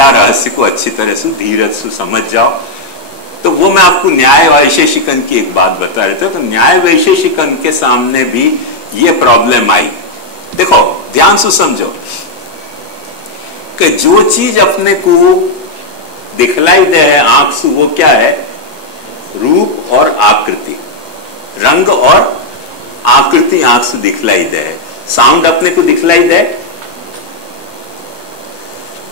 विद्या रहस्य को अच्छी तरह से धीरज से समझ जाओ। तो वो मैं आपको न्याय वैशेषिकन की एक बात बता रहे थे। तो न्याय वैशेषिकन के सामने भी ये प्रॉब्लम आई। देखो ध्यान से समझो कि जो चीज अपने को दिखलाई दे है आंख से, वो क्या है? रूप और आकृति, रंग और आकृति आंख से दिखलाई दे है। साउंड अपने को दिखलाई दे,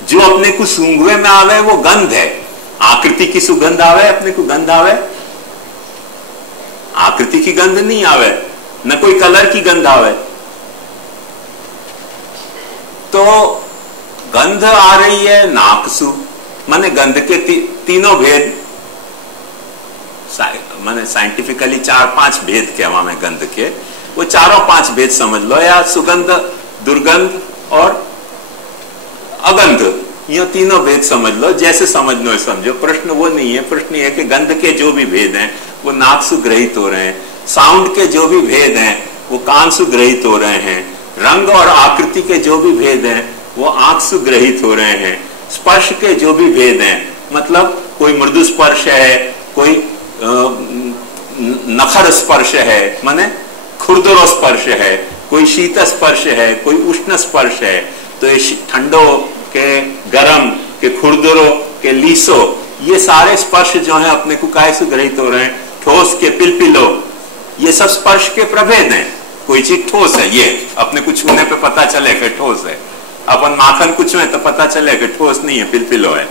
जो अपने को सूंघवे में आवे वो गंध है। आकृति की सुगंध आवे, अपने को गंध आवे? आकृति की गंध नहीं आवे, न कोई कलर की गंध आवे। तो गंध आ रही है नाक सु, माने गंध के तीनों भेद, माने साइंटिफिकली 4-5 भेद कहवा में गंध के, वो 4-5 भेद समझ लो, या सुगंध, दुर्गंध और अगंध, ये तीनों भेद समझ लो। जैसे समझना है समझो, प्रश्न वो नहीं है। प्रश्न ये है कि गंध के जो भी भेद हैं वो नाक से ग्रहित हो रहे हैं, साउंड के जो भी भेद हैं वो कान से ग्रहित हो रहे हैं, रंग और आकृति के जो भी भेद हैं वो आंख से ग्रहित हो रहे हैं, स्पर्श के जो भी भेद हैं, मतलब कोई मृदु स्पर्श है, कोई नखर स्पर्श है, माने खुरदुरो स्पर्श है, कोई शीत स्पर्श है, कोई उष्ण स्पर्श है। तो ये ठंडो के गरम के खुरदुरो के लीसो, ये सारे स्पर्श जो है अपने को काय से ग्रहित हो रहे हैं। ठोस के पिलपिलो, ये सब स्पर्श के प्रभेद हैं। कोई चीज ठोस है, ये अपने को छूने पे पता चले कि ठोस है। अपन माखन कुछ में तो पता चले कि ठोस नहीं है, पिलपिलो है।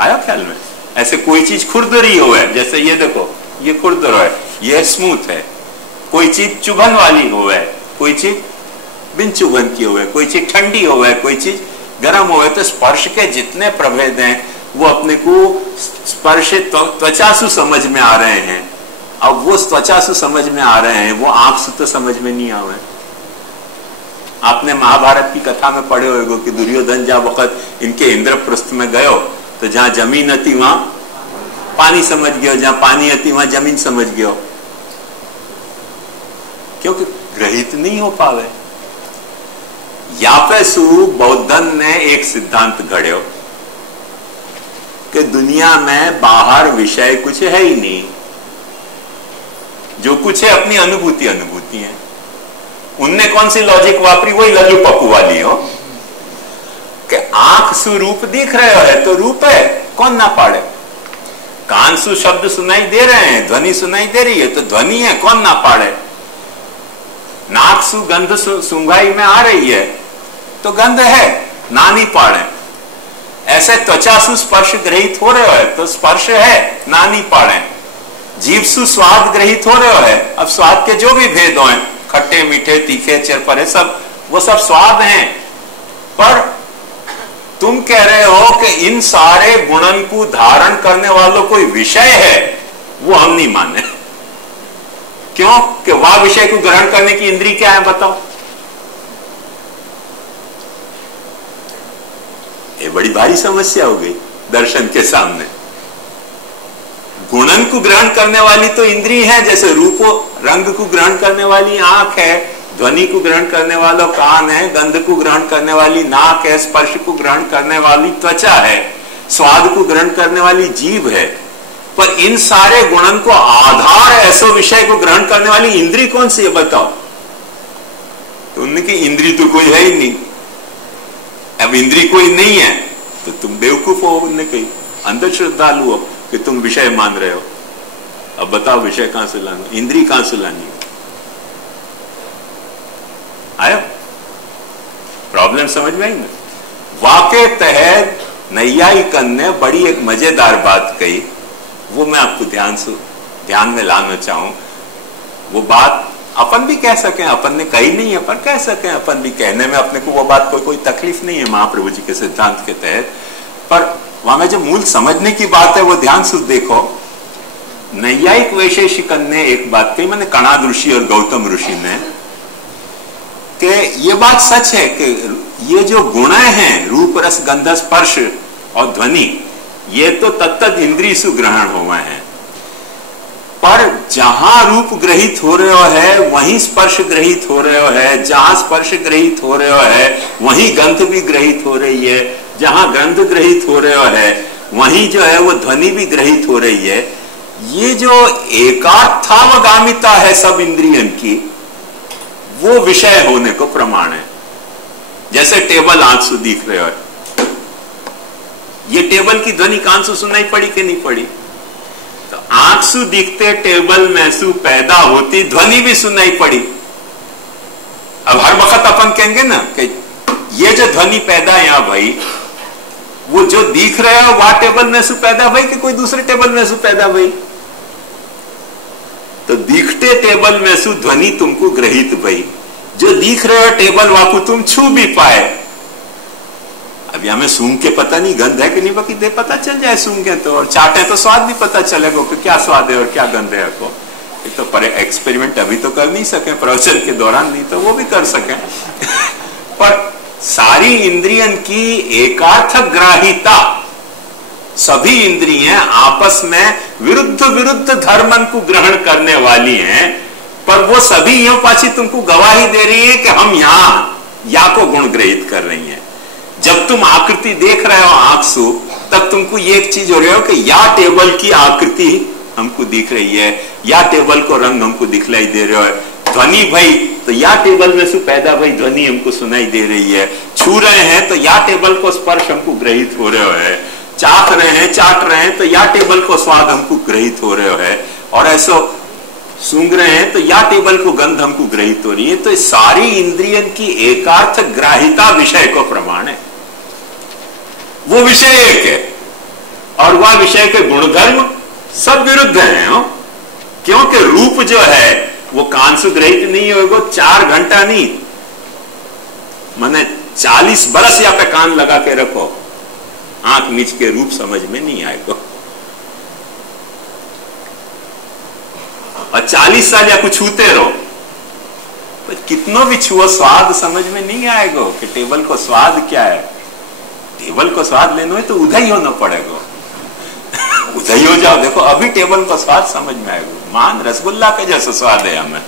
आया ख्याल में? ऐसे कोई चीज खुरदुरी हो है, जैसे ये देखो ये खुरदुरो है, ये स्मूथ है। कोई चीज चुभन वाली हो है, कोई चीज बिन चुभन की हो है, कोई चीज ठंडी हो है, कोई चीज गर्म हो है। तो स्पर्श के जितने प्रभेद हैं वो अपने को स्पर्श त्वचा से समझ में आ रहे हैं। अब वो त्वचा से समझ में आ रहे हैं, वो आंख से तो समझ में नहीं आ रहे। आपने महाभारत की कथा में पढ़े होगा कि दुर्योधन जहां वक्त इनके इंद्रप्रस्थ में गयो तो जहां जमीन थी वहां पानी समझ गयो, जहां पानी थी वहां जमीन समझ गयो, क्योंकि ग्रहित नहीं हो पावे। यापेसु बौद्धन ने एक सिद्धांत घड़ो कि दुनिया में बाहर विषय कुछ है ही नहीं, जो कुछ है अपनी अनुभूति है। उनने कौन सी लॉजिक वापरी? वही लल्लू पप्पू वाली हो कि आंख सु रूप दिख रहे हो तो रूप है, कौन ना पाड़े। कान सु शब्द सुनाई दे रहे हैं, ध्वनि सुनाई दे रही है तो ध्वनि है, कौन ना पाड़े। नाक सु गंध सुंघाई में आ रही है तो गंध है, ना नहीं पाड़े। ऐसे त्वचा सु स्पर्श ग्रहित हो रहे हो तो स्पर्श है, ना नहीं पाड़े। जीभ सु स्वाद ग्रहित हो रहे हो, अब स्वाद के जो भी भेद हो, खट्टे मीठे तीखे चरपरे, सब वो सब स्वाद हैं। पर तुम कह रहे हो कि इन सारे गुणन को धारण करने वालों कोई विषय है, वो हम नहीं माने। क्यों? कि वह विषय को ग्रहण करने की इंद्रिय क्या है बताओ? ये बड़ी भारी समस्या हो गई दर्शन के सामने। गुणन को ग्रहण करने वाली तो इंद्रिय है, जैसे रूप रंग को ग्रहण करने वाली आंख है, ध्वनि को ग्रहण करने वाला कान है, गंध को ग्रहण करने वाली नाक है, स्पर्श को ग्रहण करने वाली त्वचा है, स्वाद को ग्रहण करने वाली जीभ है। पर इन सारे गुणन को आधार ऐसे विषय को ग्रहण करने वाली इंद्रिय कौन सी है बताओ? तो उनकी इंद्रिय तो कोई है ही नहीं। अब इंद्रिय कोई नहीं है तो तुम बेवकूफ हो, उनने कही अंदर श्रद्धालु हो कि तुम विषय मान रहे हो। अब बताओ विषय कहां से लाना, इंद्रिय कहां से लानी? आया प्रॉब्लम समझ में आई ना? वाके तहत नैयायिकन ने बड़ी एक मजेदार बात कही, वो मैं आपको ध्यान में लाना चाहूं। वो बात अपन भी कह सकें, अपन ने कही नहीं है पर कह सकें, अपन भी कहने में अपने को वो बात कोई तकलीफ नहीं है महाप्रभु जी के सिद्धांत के तहत। पर वहां में जो मूल समझने की बात है वो ध्यान से देखो। नैयायिक वैशेषिकन ने एक बात कही, मैंने कणाद ऋषि और गौतम ऋषि ने, कि ये बात सच है कि ये जो गुण हैं रूप रस गंध स्पर्श और ध्वनि, ये तो तत्त इंद्रिय से ग्रहण हुए हैं। पर जहां रूप ग्रहित हो रहे है वहीं स्पर्श ग्रहित हो रहे है, जहां स्पर्श ग्रहित हो रहे है वहीं गंध भी ग्रहित हो रही है, जहां गंध ग्रहित हो रहा है वहीं जो है वो ध्वनि भी ग्रहित हो रही है। ये जो एकार्थावगामिता है सब इंद्रियन की, वो विषय होने को प्रमाण है। जैसे टेबल आंख से दिख रहे हो, ये टेबल की ध्वनि कान से सुनाई पड़ी कि नहीं पड़ी? तो आंख से दिखते टेबल में सु पैदा होती ध्वनि भी सुनाई पड़ी। अब हर वक्त अपन कहेंगे ना कि ये जो ध्वनि पैदा है यहां भाई, वो जो दिख रहे हो वह टेबल में से पैदा भाई कि कोई दूसरे टेबल में से पैदा भाई? तो दिखते टेबल में से ध्वनि तुमको ग्रहित भाई, जो दिख रहे हो टेबल वाकू तुम छू भी पाए। अभी हमें सूंघ के पता नहीं गंध है कि नहीं, बाकी दे पता चल जाए सूंघ के तो, और चाटे तो स्वाद भी पता चलेगा कि क्या स्वाद है और क्या गंध है को। तो पर एक्सपेरिमेंट अभी तो कर नहीं सके, प्रवचन के दौरान नहीं तो वो भी कर सके। पर सारी इंद्रियन की एकार्थ ग्राहिता, सभी इंद्रियां आपस में विरुद्ध विरुद्ध धर्मन को ग्रहण करने वाली हैं, पर वो सभी यो पाछी तुमको गवाही दे रही है कि हम यहां या को गुण ग्रहित कर रही हैं। जब तुम आकृति देख रहे हो आंख से, तब तुमको ये एक चीज हो रही हो कि या टेबल की आकृति हमको दिख रही है, या टेबल को रंग हमको दिखलाई दे रहे हो। ध्वनि भाई तो या टेबल में से पैदा भाई ध्वनि हमको सुनाई दे रही है। छू रहे हैं तो या टेबल को स्पर्श हमको ग्रहित हो रहे है। चाट रहे हैं चाट रहे हैं तो या टेबल को स्वाद हमको ग्रहित हो रहे है। और ऐसा सूंघ रहे हैं तो या टेबल को गंध हमको ग्रहित हो रही है। तो सारी इंद्रियन की एकार्थ ग्राहिता विषय को प्रमाण है। वो विषय एक है और वह विषय के गुणधर्म सब विरुद्ध हैं। क्योंकि रूप जो है वो कान से ग्रहित नहीं होगा। 4 घंटा नहीं, माने 40 बरस या पे कान लगा के रखो, आंख नीच के रूप समझ में नहीं आएगा। और 40 साल या कुछ छूते रहो, तो कितनों भी छुओ स्वाद समझ में नहीं आएगा कि टेबल को स्वाद क्या है। टेबल को स्वाद लेना है तो उधर ही होना पड़ेगा। उधर ही हो जाओ, देखो अभी टेबल का स्वाद समझ में आएगा। मान रसगुल्ला का जैसा स्वाद है हमें,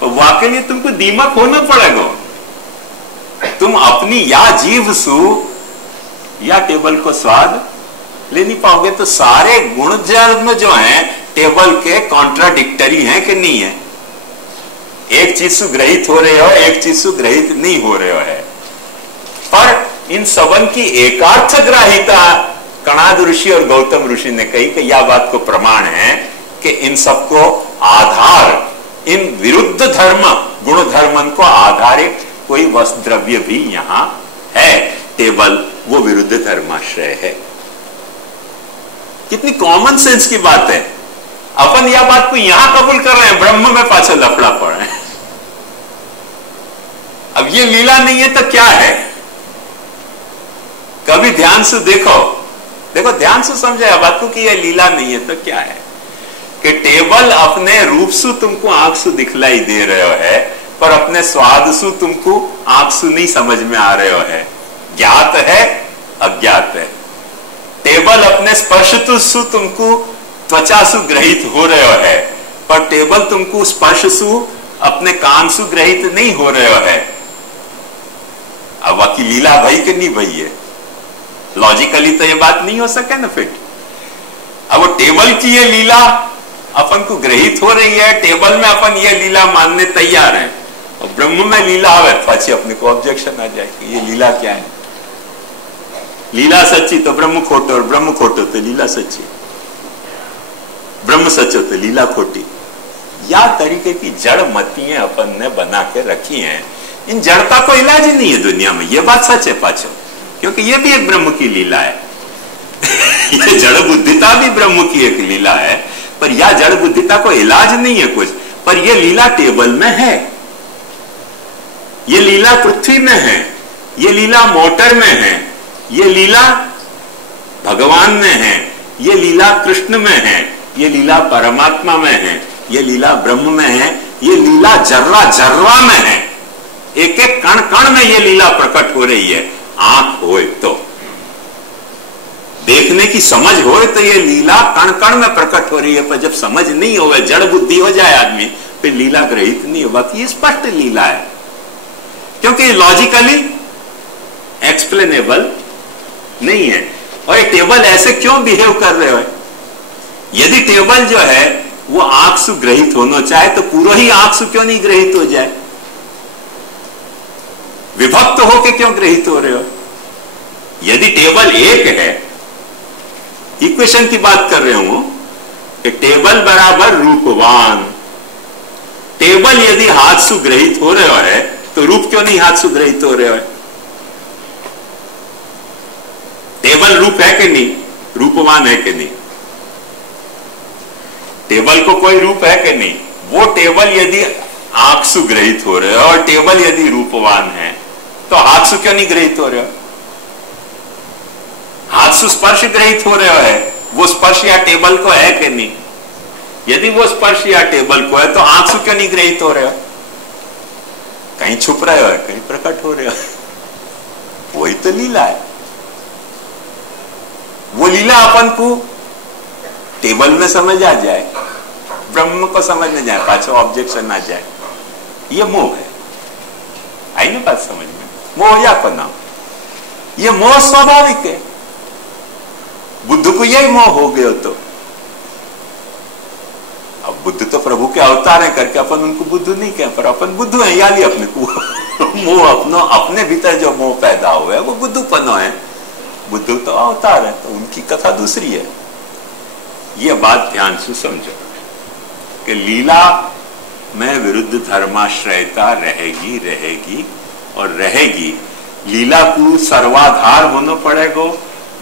तो वाकई लिए तुमको दीमक होना पड़ेगा। तुम अपनी या जीभ सु या टेबल को स्वाद ले नहीं पाओगे। तो सारे गुणधर्म जो हैं टेबल के कॉन्ट्राडिक्टरी हैं कि नहीं है? एक चीज से ग्रहित हो रहे हो, एक चीज से ग्रहित नहीं हो रहे हो है। पर इन सबन की एकार्थ ग्राहिता कणाद ऋषि और गौतम ऋषि ने कही कि यह बात को प्रमाण है कि इन सबको आधार, इन विरुद्ध धर्म गुण धर्मन को आधारित कोई वस्तु द्रव्य भी यहां है। टेबल वो विरुद्ध धर्माश्रय है। कितनी कॉमन सेंस की बात है। अपन यह बात को यहां कबूल कर रहे हैं, ब्रह्म में पाछे लफड़ा पड़ रहे हैं। अब ये लीला नहीं है तो क्या है? कभी ध्यान से देखो, देखो ध्यान से समझे बात को कि ये लीला नहीं है तो क्या है। कि टेबल अपने रूप से तुमको आंख से दिखलाई दे रहे हो है, पर अपने स्वाद से तुमको आंख से नहीं समझ में आ रहे हो है। ज्ञात है अज्ञात है। टेबल अपने स्पर्श से तुमको त्वचा से ग्रहित हो रहे हो है, पर टेबल तुमको स्पर्श से अपने कान से ग्रहित नहीं हो रहे हो है। अब बाकी लीला भाई कि नहीं भाई है? लॉजिकली तो ये बात नहीं हो सके ना फिट। अब वो टेबल की ये लीला अपन को ग्रहित हो रही है, टेबल में अपन ये लीला मानने तैयार हैं, और ब्रह्म में लीला आवे पाछे अपने को ऑब्जेक्शन आ जाए कि ये लीला क्या है। लीला सच्ची तो ब्रह्म खोटो, और ब्रह्म खोटो तो लीला सच्ची, ब्रह्म सच्चो तो लीला खोटी। या तरीके की जड़ मतियां अपन ने बना के रखी हैं। इन जड़ता को इलाज ही नहीं है दुनिया में, ये बात सच है पाछो, क्योंकि ये भी एक ब्रह्म की लीला है। ये जड़ बुद्धिता भी ब्रह्म की एक लीला है, पर यह जड़ बुद्धिता को इलाज नहीं है कुछ। पर यह लीला टेबल में है, ये लीला पृथ्वी में है, ये लीला मोटर में है, ये लीला भगवान में है, ये लीला कृष्ण में है, ये लीला परमात्मा में है, ये लीला ब्रह्म में है, ये लीला जर्रा जर्रा में है। एक एक कण कण में ये लीला प्रकट हो रही है। आंख होए तो, देखने की समझ होए तो ये लीला कण कण में प्रकट हो रही है। पर जब समझ नहीं होवे, जड़ बुद्धि हो जाए आदमी, फिर लीला ग्रहित नहीं होगा कि ये स्पष्ट लीला है, क्योंकि लॉजिकली एक्सप्लेनेबल नहीं है। और ये टेबल ऐसे क्यों बिहेव कर रहे हो? यदि टेबल जो है वो आंख ग्रहित होना चाहे तो पूरा ही आंख क्यों नहीं ग्रहित हो जाए? विभक्त होके क्यों ग्रहित हो रहे हो? यदि टेबल एक है, इक्वेशन की बात कर रहे हूं कि टेबल बराबर रूपवान। टेबल यदि हाथ से ग्रहित हो रहे है तो रूप क्यों नहीं हाथ से ग्रहित हो रहे है? टेबल रूप है कि नहीं? रूपवान है कि नहीं? टेबल को कोई रूप है कि नहीं? वो टेबल यदि आंख से ग्रहित हो रहे हो और टेबल यदि रूपवान है तो हाथ से क्यों नहीं ग्रहित हो रहे हो? हाथ से स्पर्श ग्रहित हो रहे हो है, वो स्पर्श या टेबल को है कि नहीं? यदि वो स्पर्श या टेबल को है तो आंख से क्यों नहीं ग्रहित हो रहे हो? कहीं छुप रहे हो, कहीं प्रकट हो रहे हो। वही तो लीला है। वो लीला अपन को टेबल में समझ आ जाए, ब्रह्म को समझ न जाए, पाछो ऑब्जेक्शन आ जाए, ये मोह है। आई ना बात समझ में? मोह या पना, ये मोह स्वाभाविक है। बुद्ध को यही मोह हो गया। तो अब बुद्ध तो प्रभु के अवतार हैं करके अपन उनको बुद्ध नहीं कहें, पर अपन बुद्ध हैं या लिया अपने को। मोह अपने भीतर जो मोह पैदा हुआ है वो बुद्धपनो है। बुद्ध तो अवतार है, तो उनकी कथा दूसरी है। ये बात ध्यान से समझो कि लीला में विरुद्ध धर्माश्रयता रहेगी, रहेगी और रहेगी। लीला को सर्वाधार होना पड़ेगा।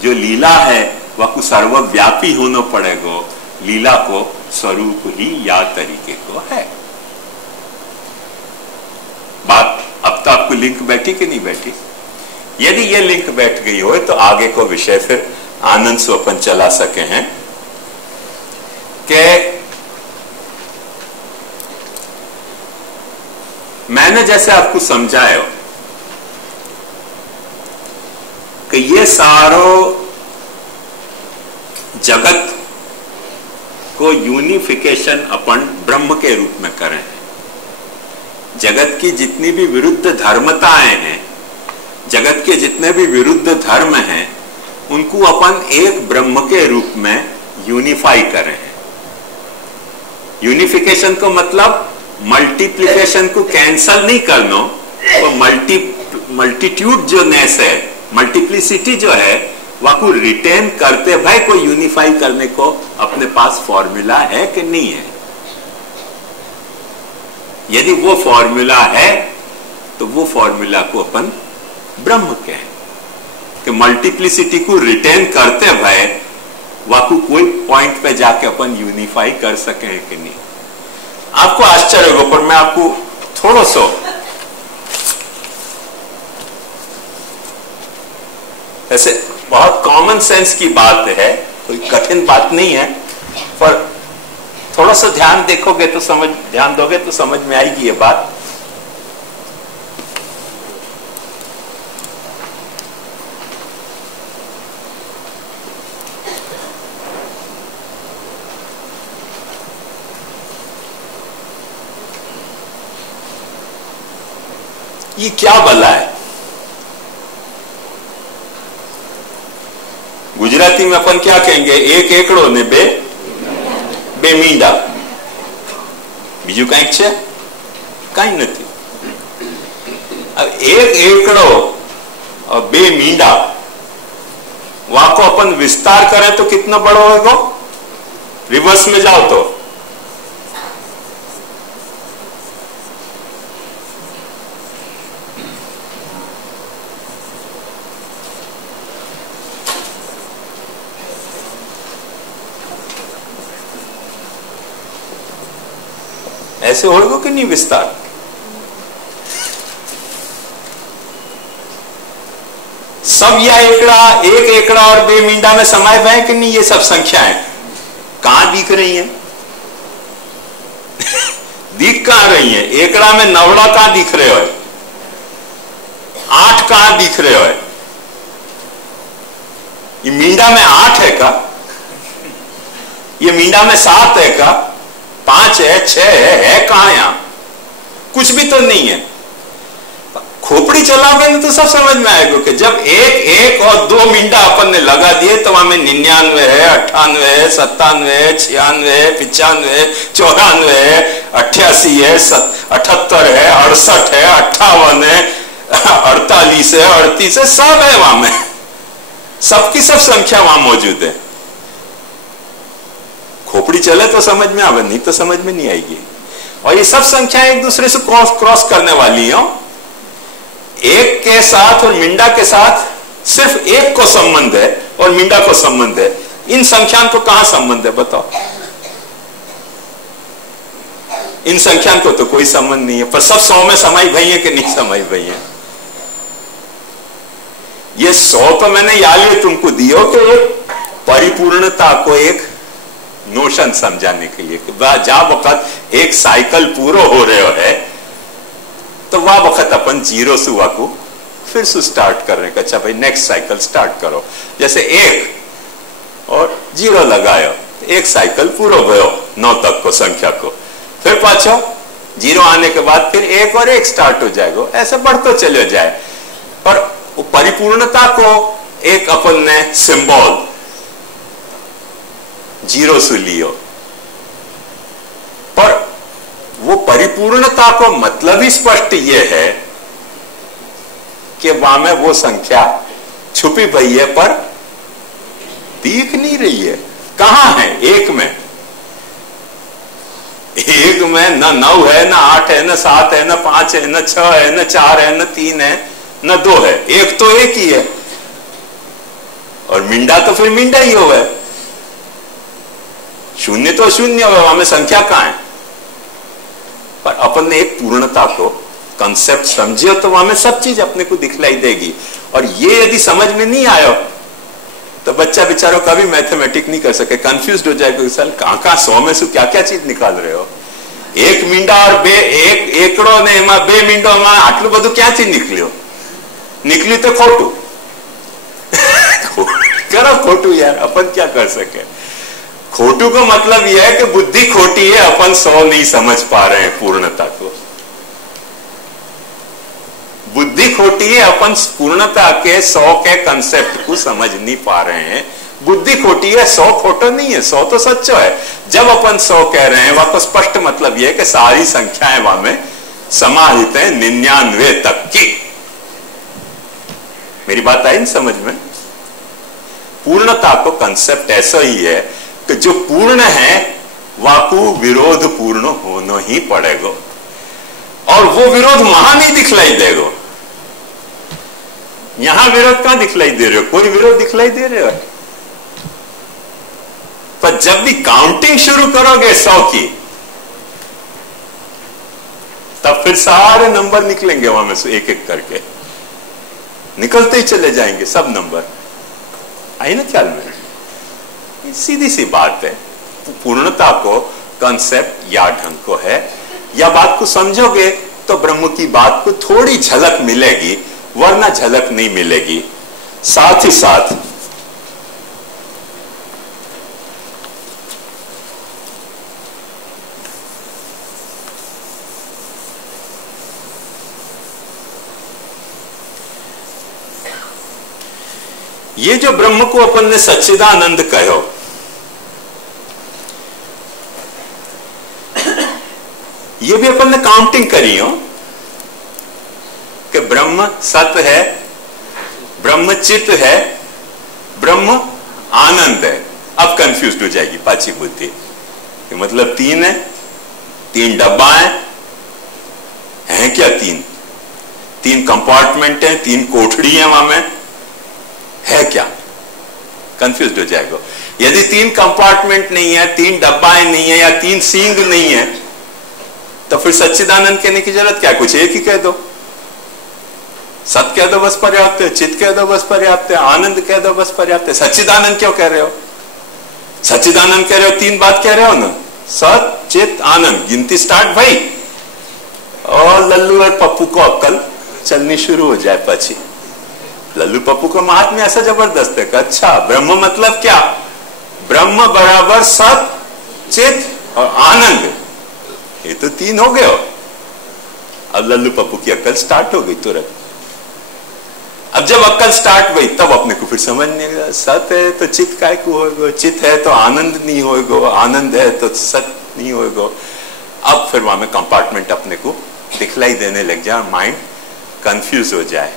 जो लीला है वह को सर्वव्यापी होना पड़ेगा। लीला को स्वरूप ही या तरीके को है। बात अब तो आपको लिंक बैठी कि नहीं बैठी? यदि ये लिंक बैठ गई हो तो आगे को विषय फिर आनंद से अपन चला सके हैं कि मैंने जैसे आपको समझाया कि ये सारो जगत को यूनिफिकेशन अपन ब्रह्म के रूप में करें। जगत की जितनी भी विरुद्ध धर्मताएं हैं, जगत के जितने भी विरुद्ध धर्म हैं, उनको अपन एक ब्रह्म के रूप में यूनिफाई करें। यूनिफिकेशन को मतलब मल्टीप्लिकेशन को कैंसल नहीं करना, तो मल्टीट्यूड जो नेस है, मल्टीप्लिसिटी जो है, वह को रिटेन करते भाई को यूनिफाई करने को अपने पास फॉर्मूला है कि नहीं है। यदि वो फॉर्मूला है तो वो फॉर्मूला को अपन ब्रह्म कहें कि मल्टीप्लिसिटी को रिटेन करते भाई वह को कोई पॉइंट पे जाके अपन यूनिफाई कर सके कि नहीं। आपको आश्चर्य होगा, पर मैं आपको थोड़ा सा ऐसे बहुत कॉमन सेंस की बात है, कोई कठिन बात नहीं है, पर थोड़ा सा ध्यान देखोगे तो ध्यान दोगे तो समझ में आएगी ये बात। ये क्या भला है? गुजराती में अपन क्या कहेंगे? एक एकड़ो ने बे मींडा। बीजू कई छे? कई नहीं। अब एक एकड़ो और बे मींडा, वहां को अपन विस्तार करें तो कितना बड़ा होगा? रिवर्स में जाओ तो ऐसे होगा कि नहीं विस्तार? सब यह एकड़ा, एक एकड़ा और बे मींडा में समाये हुए हैं कि नहीं? ये सब संख्याएं कहां दिख रही हैं? दिख कहां रही हैं? एकड़ा में नवड़ा कहां दिख रहे हो? 8 कहां दिख रहे हो? ये मींडा में 8 है का? ये मींडा में 7 है का? 5 है, 6 है कहां? यहां कुछ भी तो नहीं है। खोपड़ी चलाओगे ना तो सब समझ में आएगा कि जब एक और 2 मिंडा अपन ने लगा दिए तो वहां में 99 है, 98 है, 97 है, 96 है, 95 94 है, 88 है, 78 है, 68 है, 58 है, 48 है, 38 है, सब है वहां में, सबकी सब संख्या वहां मौजूद है। खोपड़ी चले तो समझ में आवे, नहीं तो समझ में नहीं आएगी। और ये सब संख्याएं एक दूसरे से क्रॉस करने वाली हो। एक के साथ और मिंडा के साथ सिर्फ एक को संबंध है और मिंडा को संबंध है। इन संख्याओं को कहां संबंध है बताओ? इन संख्याओं को तो कोई संबंध नहीं है, पर सब 100 में समाई भई है कि नहीं समाई भई है? ये 100 तो मैंने याद लिए तुमको दियो कि एक परिपूर्णता को एक नोशन समझाने के लिए कि जा वक्त एक साइकिल पूरा हो रहे है तो वह वक्त अपन 0 से वाकू फिर से स्टार्ट करने का। अच्छा भाई नेक्स्ट साइकिल स्टार्ट करो, जैसे 1 और 0 लगायो, एक साइकिल पूरा भयो 9 तक को संख्या को, फिर पाछो 0 आने के बाद फिर 1 और 1 स्टार्ट हो जाएगा, ऐसे बढ़ते चले जाए। और परिपूर्णता को एक अपन ने सिंबल 0 से लियो, पर वो परिपूर्णता को मतलब ही स्पष्ट ये है कि वहां में वो संख्या छुपी पई है पर दिख नहीं रही है। कहां है? एक में न 9 है, न 8 है, न 7 है, न 5 है, न 6 है, न 4 है, न 3 है, न 2 है, एक तो एक ही है। और मिंडा तो फिर मिंडा ही हो है, शून्य तो शून्य हो, वहां में संख्या कहां है? पर अपन ने एक पूर्णता को कंसेप्ट समझे तो वहां में सब चीज अपने को दिखलाई देगी। और ये यदि समझ में नहीं आयो तो बच्चा बेचारों कभी मैथमेटिक नहीं कर सके, कंफ्यूज हो जाएगा, साल कहां 100 में से क्या क्या चीज निकाल रहे हो? एक मिंडा और बे एक एकड़ो ने एમાં 2 मिंडोમાં આટલું બધું ક્યાંથી નીકળ્યો? निकली तो खोटू करो खोटू यार, अपन क्या कर सके? खोटू का मतलब यह है कि बुद्धि खोटी है, अपन 100 नहीं समझ पा रहे हैं पूर्णता को। बुद्धि खोटी है, अपन पूर्णता के 100 के कंसेप्ट को समझ नहीं पा रहे हैं। बुद्धि खोटी है, 100 खोटा नहीं है, 100 तो सच्चा है। जब अपन 100 कह रहे हैं वहां तो स्पष्ट मतलब यह है कि सारी संख्याएं वहां में समाहित है 99 तक की। मेरी बात आई समझ में? पूर्णता को कंसेप्ट ऐसा ही है कि जो पूर्ण है वाकु विरोध पूर्ण होना ही पड़ेगा, और वो विरोध वहां नहीं दिखलाई देगा। यहां विरोध कहां दिखलाई दे रहे हो? कोई विरोध दिखलाई दे रहे हो? पर जब भी काउंटिंग शुरू करोगे 100 की, तब फिर सारे नंबर निकलेंगे वहां में से एक एक करके, निकलते ही चले जाएंगे सब नंबर। आई ना ख्याल में? सीधी सी बात है। पूर्णता को कंसेप्ट या ढंग को है, या बात को समझोगे तो ब्रह्म की बात को थोड़ी झलक मिलेगी, वरना झलक नहीं मिलेगी। साथ ही साथ ये जो ब्रह्म को अपन ने सच्चिदानंद कहो, ये भी अपन ने काउंटिंग करी हो कि ब्रह्म सत्य है, ब्रह्म चित्त है, ब्रह्म आनंद है। अब कंफ्यूज हो जाएगी पाची बुद्धि कि मतलब 3 है, 3 डब्बा है क्या? 3 कंपार्टमेंट है, 3 कोठड़ी है, वहां में है क्या? कंफ्यूज हो जाएगा। यदि 3 कंपार्टमेंट नहीं है, 3 डब्बाएं नहीं है, या 3 सींग नहीं है, तो फिर सच्चिदानंद कहने की जरूरत क्या? कुछ एक ही कह दो, सत्य कह दो बस पर्याप्त है, चित्त कह दो बस पर्याप्त है, आनंद कह दो बस पर्याप्त है। सच्चिदानंद क्यों कह रहे हो? सच्चिदानंद कह रहे हो, 3 बात कह रहे हो ना, सत चित्त आनंद। गिनती स्टार्ट भाई, और लल्लू और पप्पू को अक्कल चलनी शुरू हो जाए। पची लल्लू पप्पू का महात्म्य ऐसा जबरदस्त है कि अच्छा ब्रह्म मतलब क्या? ब्रह्म बराबर सत चित्त और आनंद, ये तो 3 हो गए। अब लल्लू पप्पू की अक्ल स्टार्ट हो गई तुरंत। अब जब अक्कल स्टार्ट हुई तब अपने को फिर समझ नहीं आया, सत है तो चित काय को होएगो, चित है तो आनंद नहीं होएगो, आनंद है तो सत नहीं होएगो। अब फिर वहां में कंपार्टमेंट अपने को दिखलाई देने लग जाए, माइंड कंफ्यूज हो जाए।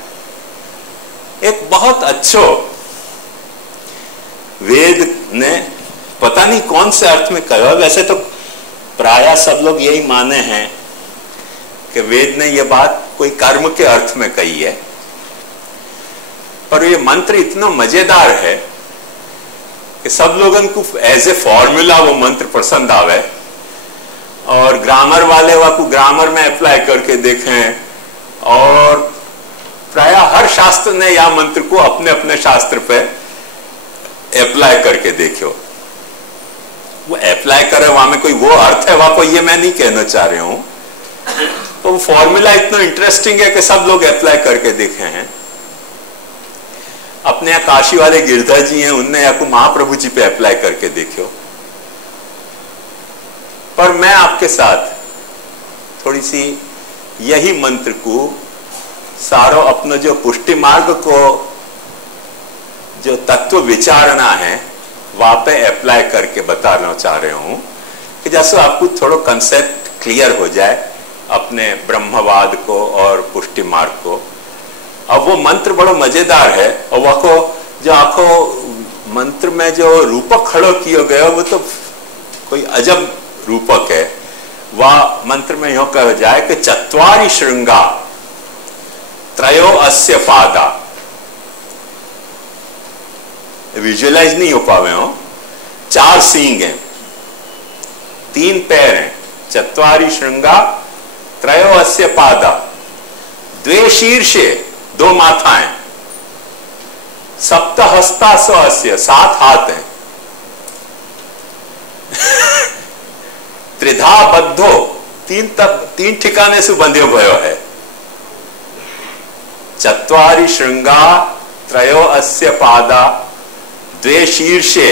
एक बहुत अच्छो वेद ने पता नहीं कौन से अर्थ में कहा, वैसे तो प्रायः सब लोग यही माने हैं कि वेद ने यह बात कोई कर्म के अर्थ में कही है, पर ये मंत्र इतना मजेदार है कि सब लोगों को एज ए फॉर्मूला वो मंत्र पसंद आवे, और ग्रामर वाले को ग्रामर में अप्लाई करके देखें, और प्रायः हर शास्त्र ने या मंत्र को अपने अपने शास्त्र पे अप्लाई करके देखो। वो अप्लाई करे वहां में कोई वो अर्थ है वहां को, ये मैं नहीं कहना चाह रही हूं, तो वो फॉर्मूला इतना इंटरेस्टिंग है कि सब लोग अप्लाई करके देखे हैं। अपने यहाँ काशी वाले गिरधर जी हैं, उनने या को महाप्रभु जी पे अप्लाई करके देखो। पर मैं आपके साथ थोड़ी सी यही मंत्र को सारो अपना जो पुष्टि मार्ग को जो तत्व विचारना है वहां पे अप्लाई करके बताना चाह रहे हूं कि जैसे आपको थोड़ा कंसेप्ट क्लियर हो जाए अपने ब्रह्मवाद को और पुष्टि मार्ग को। अब वो मंत्र बड़ा मजेदार है, और वह को जो आखो मंत्र में जो रूपक खड़ो किया गया वो तो कोई अजब रूपक है। वह मंत्र में यो कहा जाए कि चत्वारि श्रृंगा त्रयो अस्य पादा, विजुअलाइज नहीं हो पावे हो, 4 सींग हैं, 3 पैर हैं, चत्वारि श्रृंगा त्रयो अस्य पादा, 2 शीर्षे 2 माथाएं, सप्त हस्ता अस्य 7 हाथ हैं, त्रिधा बद्धो 3 ठिकाने से बंधे भयो है, चत्वारि श्रृंगा त्रयो अस्य पादा 2 शीर्षे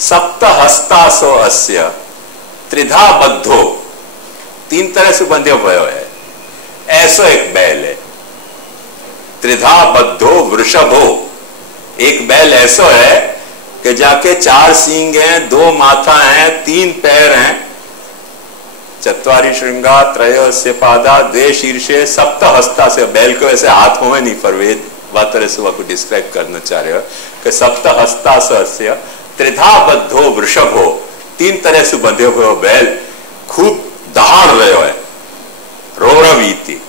सप्त हस्तासो अस्य त्रिधा बद्धो, 3 तरह से बंधे भयो है। ऐसा एक बैल है, त्रिधा बद्धो वृषभो, एक बैल ऐसा है कि जाके 4 सींग हैं, 2 माथा हैं, 3 पैर हैं, चत्वारि श्रृंगा त्रयोस्य पादा 2 शीर्षे सप्त हस्ता से, बैल को ऐसे हाथ में नहीं, पर वेद बात तरह से को डिस्क्राइब करना चाह रहे हो कि सप्त हस्ता से त्रिधा बद्धो वृषभो, 3 तरह से बंधे हुए बैल खूब दहाड़ रहे हो, रोरवीति,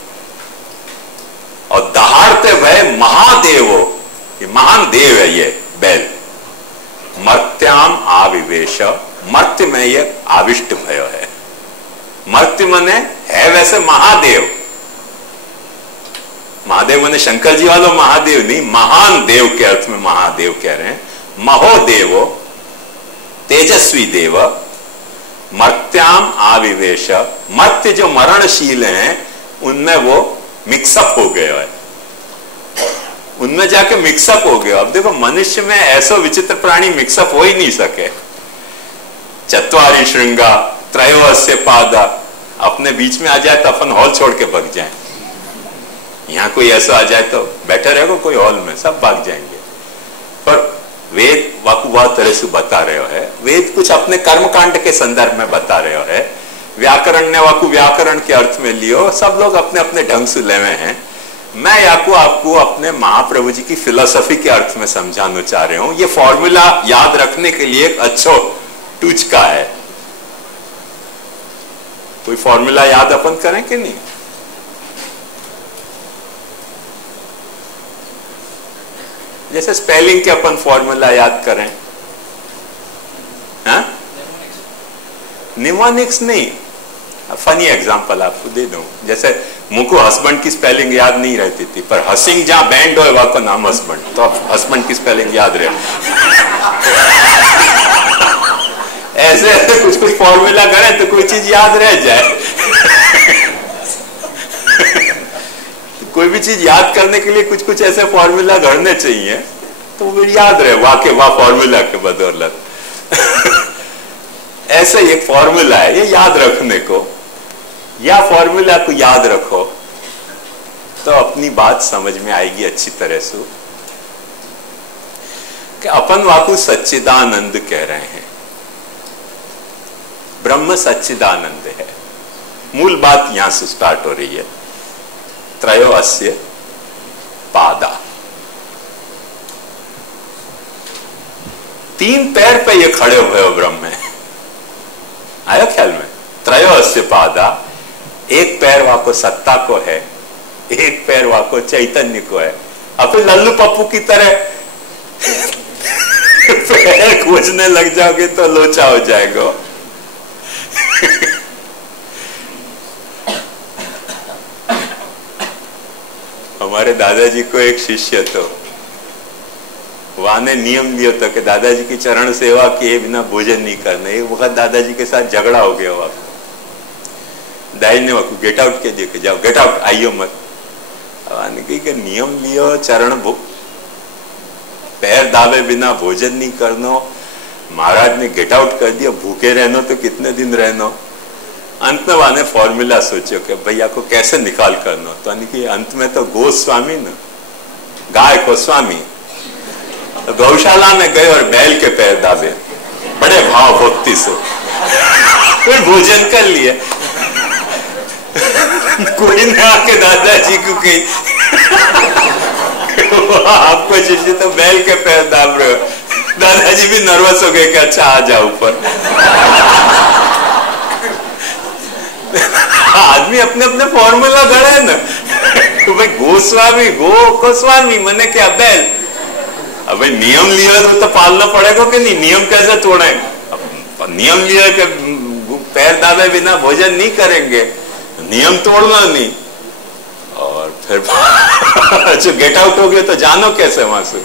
और दहाड़ते हुए महादेवो, ये महान देव है ये बैल, मर्त्याम आविवेश, मर्त्य में ये आविष्ट भयो है। मर्त्य मने है वैसे महादेव, महादेव मने शंकर जी वालों महादेव नहीं, महान देव के अर्थ में महादेव कह रहे हैं। महोदेवो तेजस्वी देव, मर्त्याम आविवेश, मर्त्य जो मरणशील हैं उनमें वो मिक्सअप हो गया है, उनमें जाके मिक्सअप हो गया। अब देखो मनुष्य में ऐसा विचित्र प्राणी मिक्सअप हो ही नहीं सके। चत्वारि श्रृंगा त्रयोस्य पादा, अपने बीच में आ जाए तो अपन हॉल छोड़ के भाग जाए, यहां कोई ऐसा आ जाए तो बैठे रहेगा कोई हॉल में, सब भाग जाएंगे। पर वेद वाकु बहुत तरह से बता रहे हो है, वेद कुछ अपने कर्मकांड के संदर्भ में बता रहे हो है, व्याकरण ने वाकु व्याकरण के अर्थ में लियो, सब लोग अपने अपने ढंग से लेवे हैं। मैं याकू आपको अपने महाप्रभु जी की फिलोसफी के अर्थ में समझाना चाह रहे हूं। ये फॉर्मूला याद रखने के लिए एक अच्छा टूचका है। कोई फॉर्मूला याद अपन करें कि नहीं? जैसे स्पेलिंग के अपन फॉर्मूला याद करें, हाँ? निमोनिक्स नहीं, फनी एग्जांपल आपको दे दूं। जैसे मुझको हस्बैंड की स्पेलिंग याद नहीं रहती थी, पर हसिंग जहां बैंड हो वहां का नाम हस्बैंड, तो आप हस्बैंड की स्पेलिंग याद रहे। ऐसे ऐसे कुछ कुछ फॉर्मूला करें तो कोई चीज याद रह जाए। तो कोई भी चीज याद करने के लिए कुछ कुछ ऐसे फॉर्मूला घड़ने चाहिए तो वो याद रहे, वाकई वाह फॉर्मूला के बदौलत। ऐसे एक फॉर्मूला है ये याद रखने को, या फॉर्मूला को याद रखो तो अपनी बात समझ में आएगी अच्छी तरह से कि अपन वाकु सच्चिदानंद कह रहे हैं, ब्रह्म सच्चिदानंद है। मूल बात यहां से स्टार्ट हो रही है। त्रयो अस्य पादा, 3 पैर पे ये खड़े हुए हो ब्रह्म में। आया ख्याल में? त्रयो अस्य पादा, एक पैर वाको सत्ता को है, एक पैर वाको चैतन्य को है। अब फिर लल्लू पप्पू की तरह पैर खोजने लग जाओगे तो लोचा हो जाएगा। हमारे दादाजी को एक शिष्य तो वहां ने नियम लिया था कि दादाजी की चरण सेवा किए बिना भोजन नहीं करना। एक वक्त दादाजी के साथ झगड़ा हो गया। वहां दाई ने वक्त गेट आउट के दिए, जाओ गेट आउट, आइयो मत। कही कि नियम लियो चरण पैर दावे बिना भोजन नहीं करनो। महाराज ने गेट आउट कर दिया, भूखे रहनो तो कितने दिन रहनो। अंत में वाने फॉर्मूला सोचो कि भैया को कैसे निकाल करना। तो कि अंत में तो गोस्वामी न, गाय को स्वामी, तो गौशाला में गए और बैल के पैर दाबे बड़े भाव भक्ति से, फिर भोजन कर लिए। कोई ने आके दादाजी को कही आपको शिष्य तो बैल के पैर दाब रहे हो। दादाजी भी नर्वस हो गए कि अच्छा आ जाओ ऊपर। आदमी अपने अपने फॉर्मूला गढ़े ना। तो भाई गोस्वामी, गोस्वामी मने क्या बैल। अब भाई नियम लिया तो पालना पड़ेगा कि नहीं? नियम कैसे तोड़े? नियम लिया कि पैर दाबे बिना भोजन नहीं करेंगे, नियम तोड़ना नहीं। और फिर जो गेट आउट हो गए तो जानो कैसे वहां से?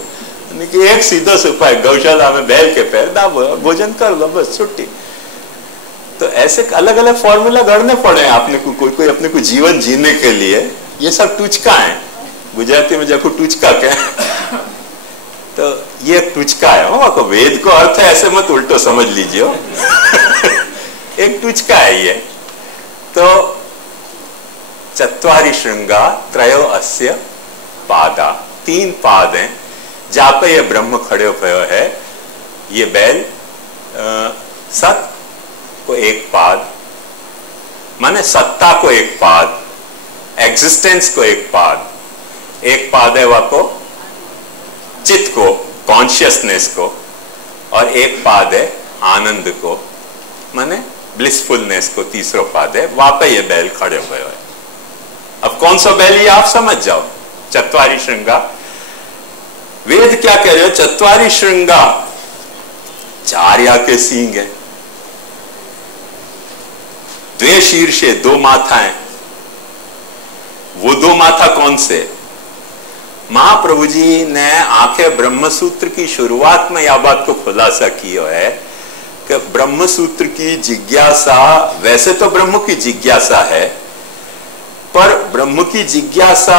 कि एक सीधा उपाय, गौशाला में बैल के पैर दाबो, भोजन कर लो, बस छुट्टी। तो ऐसे अलग अलग फॉर्मूला गढ़ने पड़े आपने को, कोई अपने को जीवन जीने के लिए। ये सब टुचका है, गुजराती में जाको टुचका क्या तो ये टुचका है। हो वेद को अर्थ है ऐसे मत उल्टो समझ लीजिए। एक टुचका है ये। तो चत्वारि श्रृंगा त्रयो अस्य पादा, 3 पाद हैं जहां पे ये ब्रह्म खड़े हुए है। ये बैल सत को एक पाद, माने सत्ता को एक पाद, एग्जिस्टेंस को एक पाद। एक पाद है वाको चित्त को, कॉन्शियसनेस को, और एक पाद है आनंद को, माने ब्लिसफुलनेस को। तीसरा पाद है, वहां पे ये बैल खड़े हुए हैं। अब कौन सा बैल ये आप समझ जाओ। चत्वारि श्रृंगा, वेद क्या कह रहे हो? चत्वारि श्रृंगा, 4 या के सींग है, 2 शीर्षे, 2 माथाएं। वो 2 माथा कौन से? महाप्रभु जी ने आंखें ब्रह्मसूत्र की शुरुआत में यह बात को खुलासा किया है कि ब्रह्मसूत्र की जिज्ञासा, वैसे तो ब्रह्म की जिज्ञासा है, पर ब्रह्म की जिज्ञासा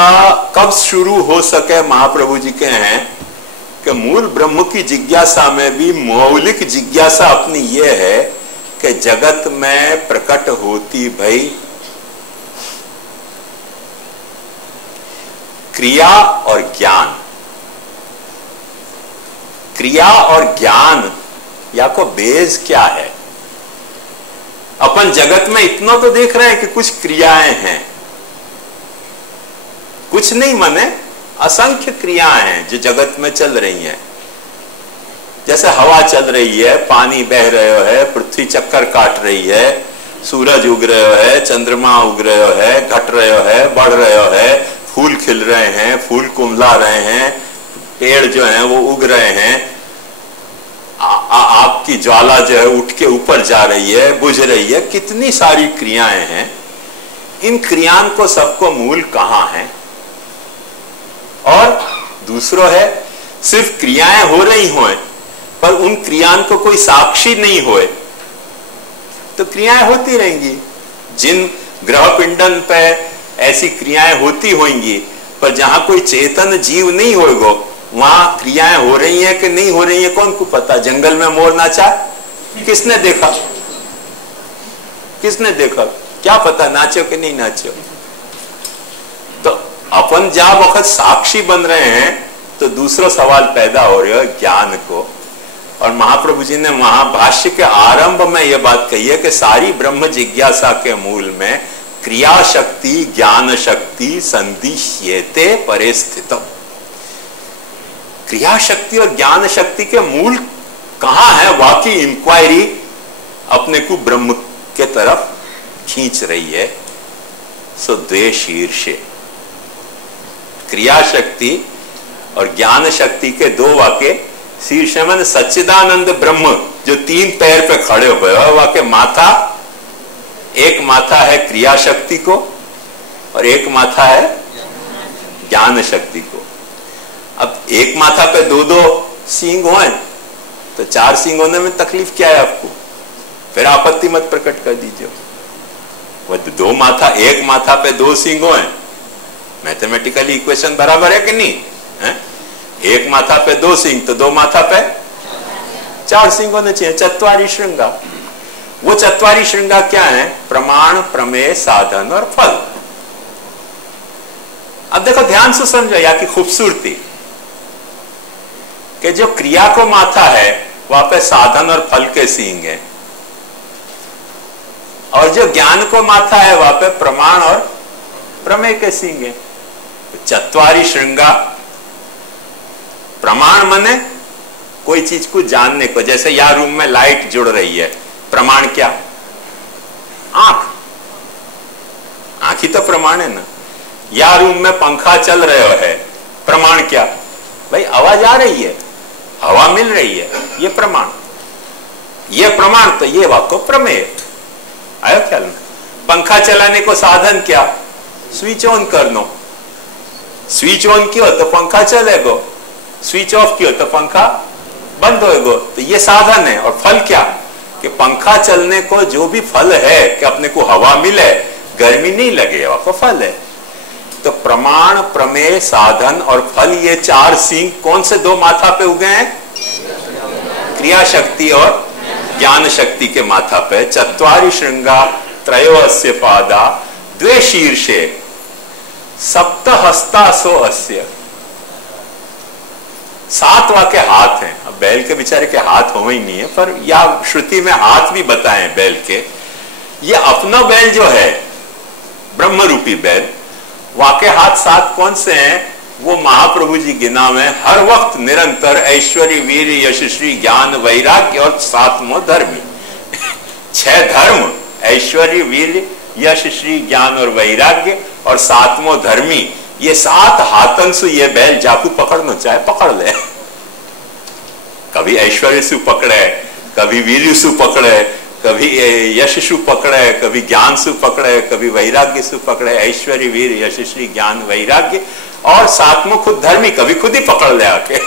कब शुरू हो सके? महाप्रभु जी के हैं कि मूल ब्रह्म की जिज्ञासा में भी मौलिक जिज्ञासा अपनी यह है कि जगत में प्रकट होती भई क्रिया और ज्ञान। क्रिया और ज्ञान या को बेस क्या है? अपन जगत में इतना तो देख रहे हैं कि कुछ क्रियाएं हैं, कुछ नहीं माने असंख्य क्रियाएं हैं जो जगत में चल रही हैं। जैसे हवा चल रही है, पानी बह रहा है, पृथ्वी चक्कर काट रही है, सूरज उग रहा है, चंद्रमा उग रहा है, घट रहा है, बढ़ रहा है, फूल खिल रहे हैं, फूल कुमला रहे हैं, पेड़ जो हैं वो उग रहे हैं, आग की ज्वाला जो है उठ के ऊपर जा रही है, बुझ रही है। कितनी सारी क्रियाएं हैं। इन क्रियाओं को सबको मूल कहां है? और दूसरा है, सिर्फ क्रियाएं हो रही हों पर उन क्रियाओं को कोई साक्षी नहीं होए तो क्रियाएं होती रहेंगी। जिन ग्रह पिंडन पे ऐसी क्रियाएं होती होंगी, पर जहां कोई चेतन जीव नहीं होगा वहां क्रियाएं हो रही हैं कि नहीं हो रही हैं कौन को पता? जंगल में मोर नाचा, किसने देखा? किसने देखा? क्या पता नाचो कि नहीं नाचो? तो अपन जा वक्त साक्षी बन रहे हैं तो दूसरा सवाल पैदा हो रहा है ज्ञान को। और महाप्रभु जी ने महाभाष्य के आरंभ में यह बात कही है कि सारी ब्रह्म जिज्ञासा के मूल में क्रिया शक्ति ज्ञान शक्ति संदिश्येते परे स्थितम। क्रिया शक्ति और ज्ञान शक्ति के मूल कहां है, वाकई इंक्वायरी अपने को ब्रह्म के तरफ खींच रही है। सो द्वे शीर्षे, क्रिया शक्ति और ज्ञान शक्ति के दो वाक्य शीर्ष में सच्चिदानंद ब्रह्म जो तीन पैर पे खड़े हुए हैं, वाक्य माथा, एक माथा है क्रिया शक्ति को और एक माथा है ज्ञान शक्ति को। अब एक माथा पे दो दो सींग हो तो चार सींग होने में तकलीफ क्या है आपको? फिर आपत्ति मत प्रकट कर दीजिए। वो दो माथा, एक माथा पे दो सींग हो, मैथमेटिकली इक्वेशन बराबर है कि नहीं है? एक माथा पे दो सींग तो दो माथा पे चार सींग होने चाहिए, चत्वारी श्रृंगा। वो चत्वारी श्रृंगा क्या है? प्रमाण प्रमेय साधन और फल। अब देखो ध्यान से समझो यहाँ की खूबसूरती कि जो क्रिया को माथा है वहां पे साधन और फल के सींग है, और जो ज्ञान को माथा है वहां पे प्रमाण और प्रमेय के सींग है। चत्वारी श्रृंगा, प्रमाण माने कोई चीज को जानने को, जैसे यहां रूम में लाइट जुड़ रही है, प्रमाण क्या? आंख, आंख ही तो प्रमाण है ना। या रूम में पंखा चल रहा है, प्रमाण क्या? भाई आवाज आ रही है, हवा मिल रही है, ये प्रमाण। ये प्रमाण तो ये वाक्य प्रमेय। आया ख्याल में? पंखा चलाने को साधन क्या? स्विच ऑन कर दो, स्विच ऑन किया तो पंखा चलेगा, स्विच ऑफ किया तो पंखा बंद होएगा, तो ये साधन है। और फल क्या? कि पंखा चलने को जो भी फल है कि अपने को हवा मिले, गर्मी नहीं लगे, आपको फल है। तो प्रमाण प्रमेय साधन और फल, ये चार सींग कौन से दो माथा पे उगे हैं? क्रिया शक्ति और ज्ञान शक्ति के माथा पे। चत्वारि श्रृंगा त्रयो अस्य पादा द्वे शीर्षे सप्त हस्तासो अस्य। सात वाके हाथ हैं। अब बैल के बेचारे के हाथ हो ही नहीं है, पर या श्रुति में हाथ भी बताए बैल के। ये अपना बैल जो है ब्रह्म रूपी बैल, वाके हाथ सात कौन से हैं? वो महाप्रभु जी गिना में हर वक्त निरंतर ऐश्वर्य वीर यशस्वी ज्ञान वैराग्य और सातमो धर्मी। छह धर्म, ऐश्वर्य वीर यशस्वी ज्ञान और वैराग्य और सातमो धर्मी, ये सात हाथन से ये बैल जाकू पकड़ना चाहे पकड़ ले। कभी ऐश्वर्य सु पकड़े, कभी वीर सु पकड़े, कभी यश सु पकड़े, कभी ज्ञान सु पकड़े, कभी वैराग्य सु पकड़े। ऐश्वर्य वीर यशस्वी ज्ञान वैराग्य और सातमो खुद धर्मी, कभी खुद ही पकड़ ले आके,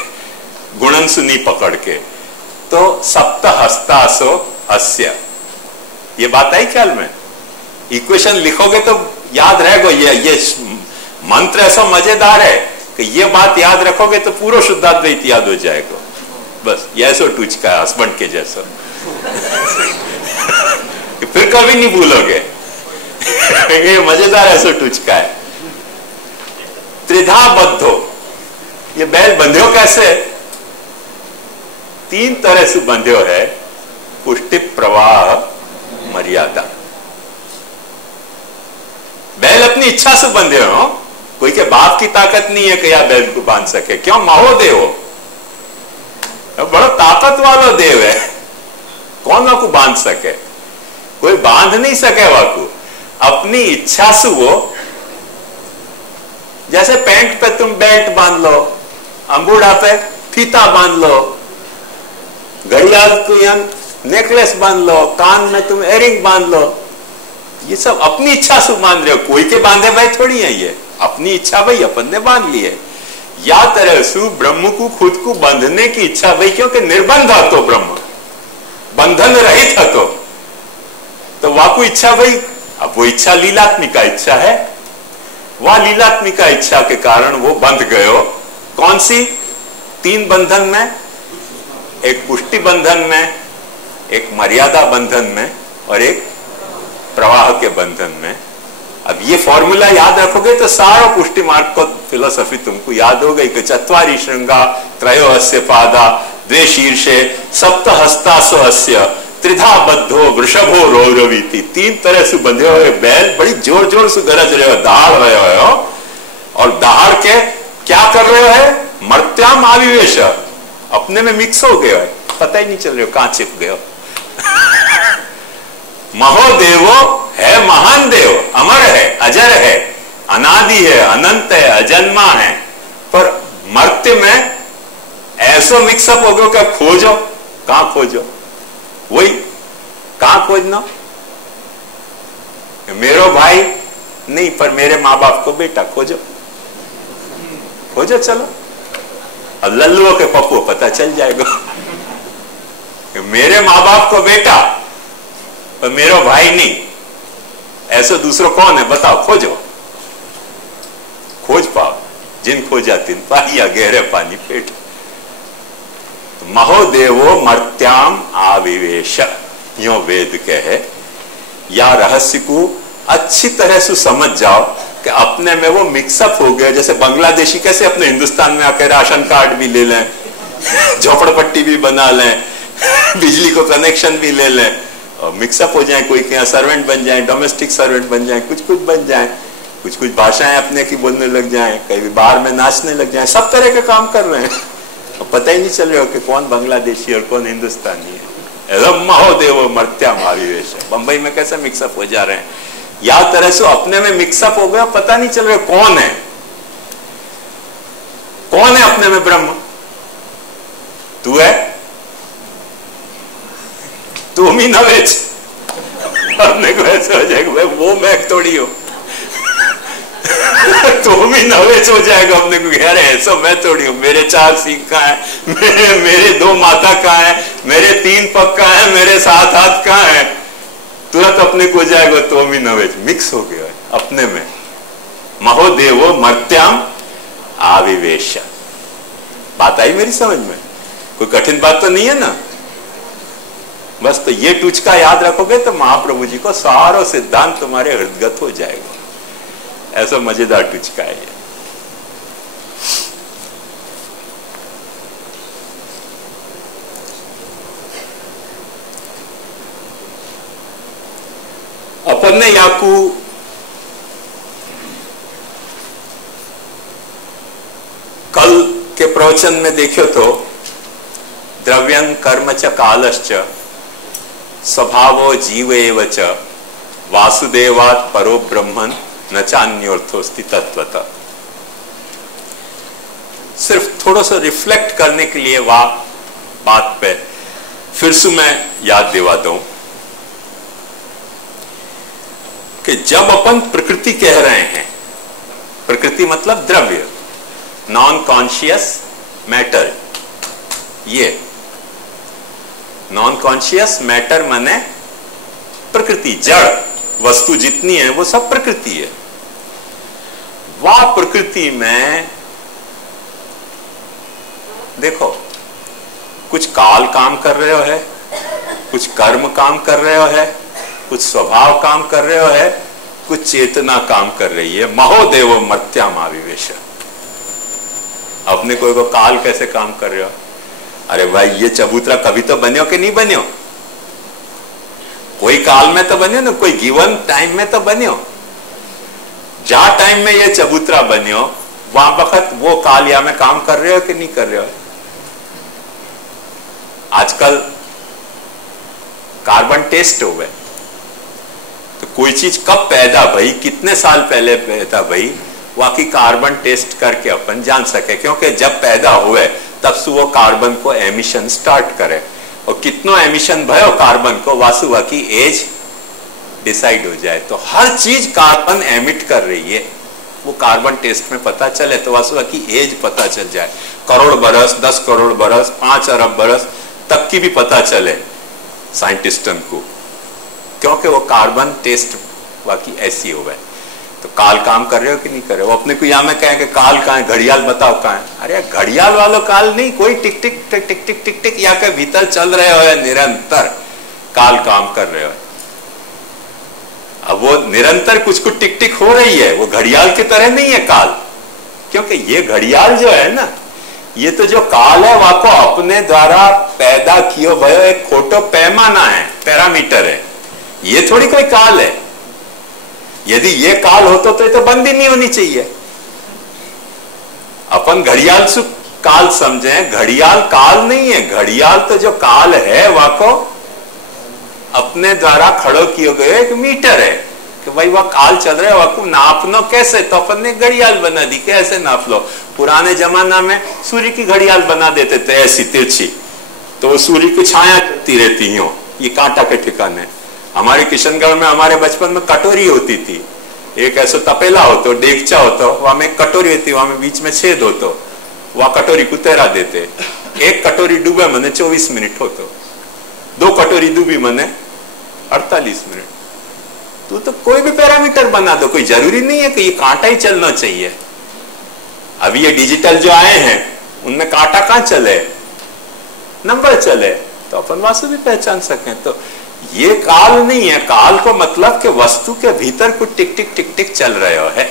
गुणन सु नहीं पकड़ के। तो सप्त हस्तासो अस्य, ये बात आई ख्याल में? इक्वेशन लिखोगे तो याद रहेगा। ये मंत्र ऐसा मजेदार है कि ये बात याद रखोगे तो पूरा शुद्धाद्वैत याद हो जाएगा। बस ये ऐसा टूचका है हस्बैंड के जैसा। फिर कभी नहीं भूलोगे। ये मजेदार ऐसा टूचका है। त्रिधा बद्धो, ये बैल बंध्यो कैसे? तीन तरह से बंध्यो है। पुष्टि प्रवाह मर्यादा। बैल अपनी इच्छा से बंधे हो, कोई के बाप की ताकत नहीं है कि या बैल को बांध सके। क्यों? महोदेव हो, बड़ा ताकत वाला देव है, कौन वाकू बांध सके? कोई बांध नहीं सके वाकू। अपनी इच्छा से वो, जैसे पैंट पे तुम बेल्ट बांध लो, अंगूठा पे फीता बांध लो, घड़ियाल को यहाँ नेकलेस बांध लो, कान में तुम एयरिंग बांध लो, ये सब अपनी इच्छा से बांध रहे हो। कोई के बांधे भाई थोड़ी है, ये अपनी इच्छा भाई अपन ने बांध ली है। या तरह से ब्रह्म को खुद को बंधने की इच्छा भाई, क्योंकि निर्बंध है तो ब्रह्म, बंधन रहित है तो वाकु इच्छा भाई। अब वो इच्छा लीलात्मिका इच्छा है, वह लीलात्मिका इच्छा के कारण वो बंध गए हो। कौन सी? तीन बंधन में, एक पुष्टि बंधन में, एक मर्यादा बंधन में और एक प्रवाह के बंधन में। अब ये फॉर्मूला याद रखोगे तो सारा पुष्टि मार्ग को फिलोसफी तुमको याद हो गई कि चत्वारि श्रृंगा त्रयो अस्य पादा द्वे शीर्षे सप्त हस्तासो अस्य त्रिधा बद्धो वृषभो रौरवीति। 3 तरह से बंधे हुए बैल बड़ी जोर जोर से गरज रहे हो, दहाड़ रहे हो, और दहाड़ के क्या कर रहे हो? मर्त्याम आविवेश, अपने में मिक्स हो गए हो, पता ही नहीं चल रहे हो कहां छिप गए हो। महोदेवो है महान देव, अमर है, अजर है, अनादि है, अनंत है, अजन्मा है, पर मर्त्य में ऐसो मिक्सअप हो गयो कि खोजो, कहां खोजो? वही कहां खोजना? मेरो भाई नहीं, पर मेरे मां बाप को बेटा खोजो, खोजो चलो। अब लल्लुओं के पप्पू पता चल जाएगा मेरे मां बाप को बेटा पर मेरो भाई नहीं, ऐसा दूसरा कौन है बताओ? खोजो, खोज पाओ, जिन खोजा तिन पाइया गहरे पानी पेट। तो महोदेवो मर्त्याम आविवेश, यो वेद कहे। या रहस्य को अच्छी तरह से समझ जाओ कि अपने में वो मिक्सअप हो गया। जैसे बांग्लादेशी कैसे अपने हिंदुस्तान में आकर राशन कार्ड भी ले लें, झोपड़पट्टी भी बना लें, बिजली को कनेक्शन भी ले लें, और मिक्सअप हो जाए, कोई क्या सर्वेंट बन जाए, डोमेस्टिक सर्वेंट बन जाए, कुछ कुछ बन जाए, कुछ कुछ भाषाएं अपने की बोलने लग जाए, कहीं बाहर में नाचने लग जाए, सब तरह के काम कर रहे हैं, और पता ही नहीं चल रहा हो कि कौन बांग्लादेशी और कौन हिंदुस्तानी है। महोदेव मर्त्याम आविवेश, बंबई में कैसे मिक्सअप हो जा रहे हैं, या तरह से अपने में मिक्सअप हो गया, पता नहीं चल रहा कौन है, कौन है अपने में ब्रह्म? तू है, तुम ही नवेच। अपने को ऐसे हो जाएगा भाई वो मैं थोड़ी हूं तुम ही नवेच हो जाएगा अपने को, यार ऐसा मैं थोड़ी हूं, मेरे 4 सींग कहां है, मेरे 2 माथा कहां है, मेरे 3 पग कहां है, मेरे 7 हाथ कहां है, तुरंत अपने को जाएगा तुम ही नवेच, मिक्स हो गया अपने में। महोदेवो मर्त्याम आविवेश। बात आई मेरी समझ में? कोई कठिन बात तो नहीं है ना? बस तो ये टुचका याद रखोगे तो महाप्रभु जी को सारा सिद्धांत तुम्हारे हृदयगत हो जाएगा। ऐसा मजेदार टुचका है ये। अपन ने याकू कल के प्रवचन में देखो तो द्रव्यं कर्म च कालश्च स्वभावो जीव एव च वासुदेवात् परो ब्रह्मन् न चान्योर्थोस्ति तत्वतः। सिर्फ थोड़ा सा रिफ्लेक्ट करने के लिए बात पे फिर से मैं याद दिवा दूं कि जब अपन प्रकृति कह रहे हैं, प्रकृति मतलब द्रव्य, नॉन कॉन्शियस मैटर, ये नॉन कॉन्शियस मैटर माने प्रकृति, जड़ वस्तु जितनी है वो सब प्रकृति है। वह प्रकृति में देखो कुछ काल काम कर रहे हो है, कुछ कर्म काम कर रहे हो है, कुछ स्वभाव काम कर रहे हो है, कुछ चेतना काम कर रही है। महोदेव मर्त्याम आविवेश। अपने कोई को काल कैसे काम कर रहे हो? अरे भाई ये चबूतरा कभी तो बनियो कि नहीं बनियो? कोई काल में तो बनियो ना, कोई गिवन टाइम में तो बनियो। जहां टाइम में ये चबूतरा बनियो वहां वक्त वो काल या में काम कर रहे हो कि नहीं कर रहे हो? आजकल कार्बन टेस्ट हो गए तो कोई चीज कब पैदा भई, कितने साल पहले पैदा भई, वाकई कार्बन टेस्ट करके अपन जान सके, क्योंकि जब पैदा हुए तब से वो कार्बन को एमिशन स्टार्ट करे, और कितनो एमिशन भयो कार्बन को वासुवा की एज डिसाइड हो जाए। तो हर चीज कार्बन एमिट कर रही है, वो कार्बन टेस्ट में पता चले तो वासुवा की एज पता चल जाए। करोड़ बरस, 10 करोड़ बरस, 5 अरब बरस तक की भी पता चले साइंटिस्टन को, क्योंकि वो कार्बन टेस्ट वाकई ऐसी हो गए। तो काल काम कर रहे हो कि नहीं कर रहे हो? अपने को यहां में कहें कि काल कहां है, घड़ियाल बताओ कहां है? अरे घड़ियाल वालों काल नहीं, कोई टिक टिक टिक टिक टिक टिक टिक या के भीतर चल रहे हो, निरंतर काल काम कर रहे हो। अब वो निरंतर कुछ कुछ टिक टिक हो रही है, वो घड़ियाल की तरह नहीं है काल। क्योंकि ये घड़ियाल जो है ना, ये तो जो काल है वाको अपने द्वारा पैदा किया भयो एक खोटो पैमाना है, पैरामीटर है। ये थोड़ी कोई काल है। यदि ये काल होता तो ये तो बंद ही नहीं होनी चाहिए। अपन घड़ियाल से काल समझे, घड़ियाल काल नहीं है। घड़ियाल तो जो काल है वाको अपने द्वारा खड़ो किए गए एक मीटर है कि भाई वह काल चल रहा है, वाको नापनो कैसे, तो अपन ने घड़ियाल बना दी। कैसे नाप लो? पुराने जमाना में सूर्य की घड़ियाल बना देते थे ऐसी तिरछी, तो सूर्य की छाया चलती रहती हो, ये कांटा के ठिकाने। हमारे किशनगढ़ में हमारे बचपन में कटोरी होती थी, एक ऐसा तपेला होता, डेगचा होता, वहां में कटोरी होती, वहां में बीच में छेद होता, वह कटोरी को तैरा देते। एक कटोरी डूबे मने 24 मिनट होतो, 2 कटोरी डूबी मने 48 मिनट। तो कोई भी पैरामीटर बना दो, कोई जरूरी नहीं है कि ये कांटा ही चलना चाहिए। अभी ये डिजिटल जो आए हैं उनमें कांटा कहां चले, नंबर चले, तो अपन वास्तु भी पहचान सकें। तो ये काल नहीं है। काल को मतलब कि वस्तु के भीतर कुछ टिक टिक टिक टिक चल रहे हो है।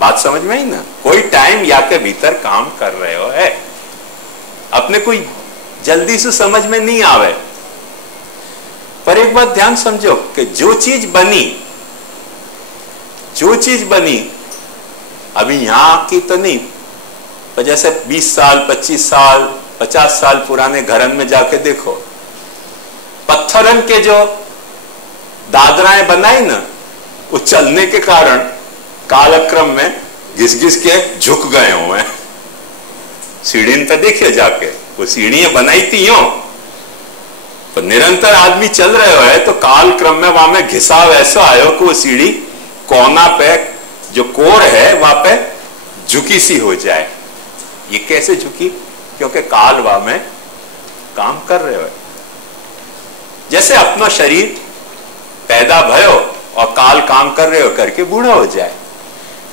बात समझ में ही ना? कोई टाइम या के भीतर काम कर रहे हो है, अपने कोई जल्दी से समझ में नहीं आवे। पर एक बात ध्यान समझो कि जो चीज बनी अभी यहां की तो नहीं, पर जैसे 20 साल 25 साल 50 साल पुराने घरन में जाके देखो, पत्थरन के जो दादराएं बनाई ना, वो चलने के कारण कालक्रम में घिस घिस के झुक गए हुए हैं। सीढ़ी पे देखिए जाके, वो सीढ़ियां बनाई थी यूं, तो निरंतर आदमी चल रहे हो है, तो काल क्रम में वहां में घिसाव ऐसा आयो कि वो सीढ़ी कोना पे जो कोर है वहां पे झुकी सी हो जाए। ये कैसे झुकी? क्योंकि काल वहां में काम कर रहे हो। जैसे अपना शरीर पैदा भयो और काल काम कर रहे हो करके बूढ़ा हो जाए,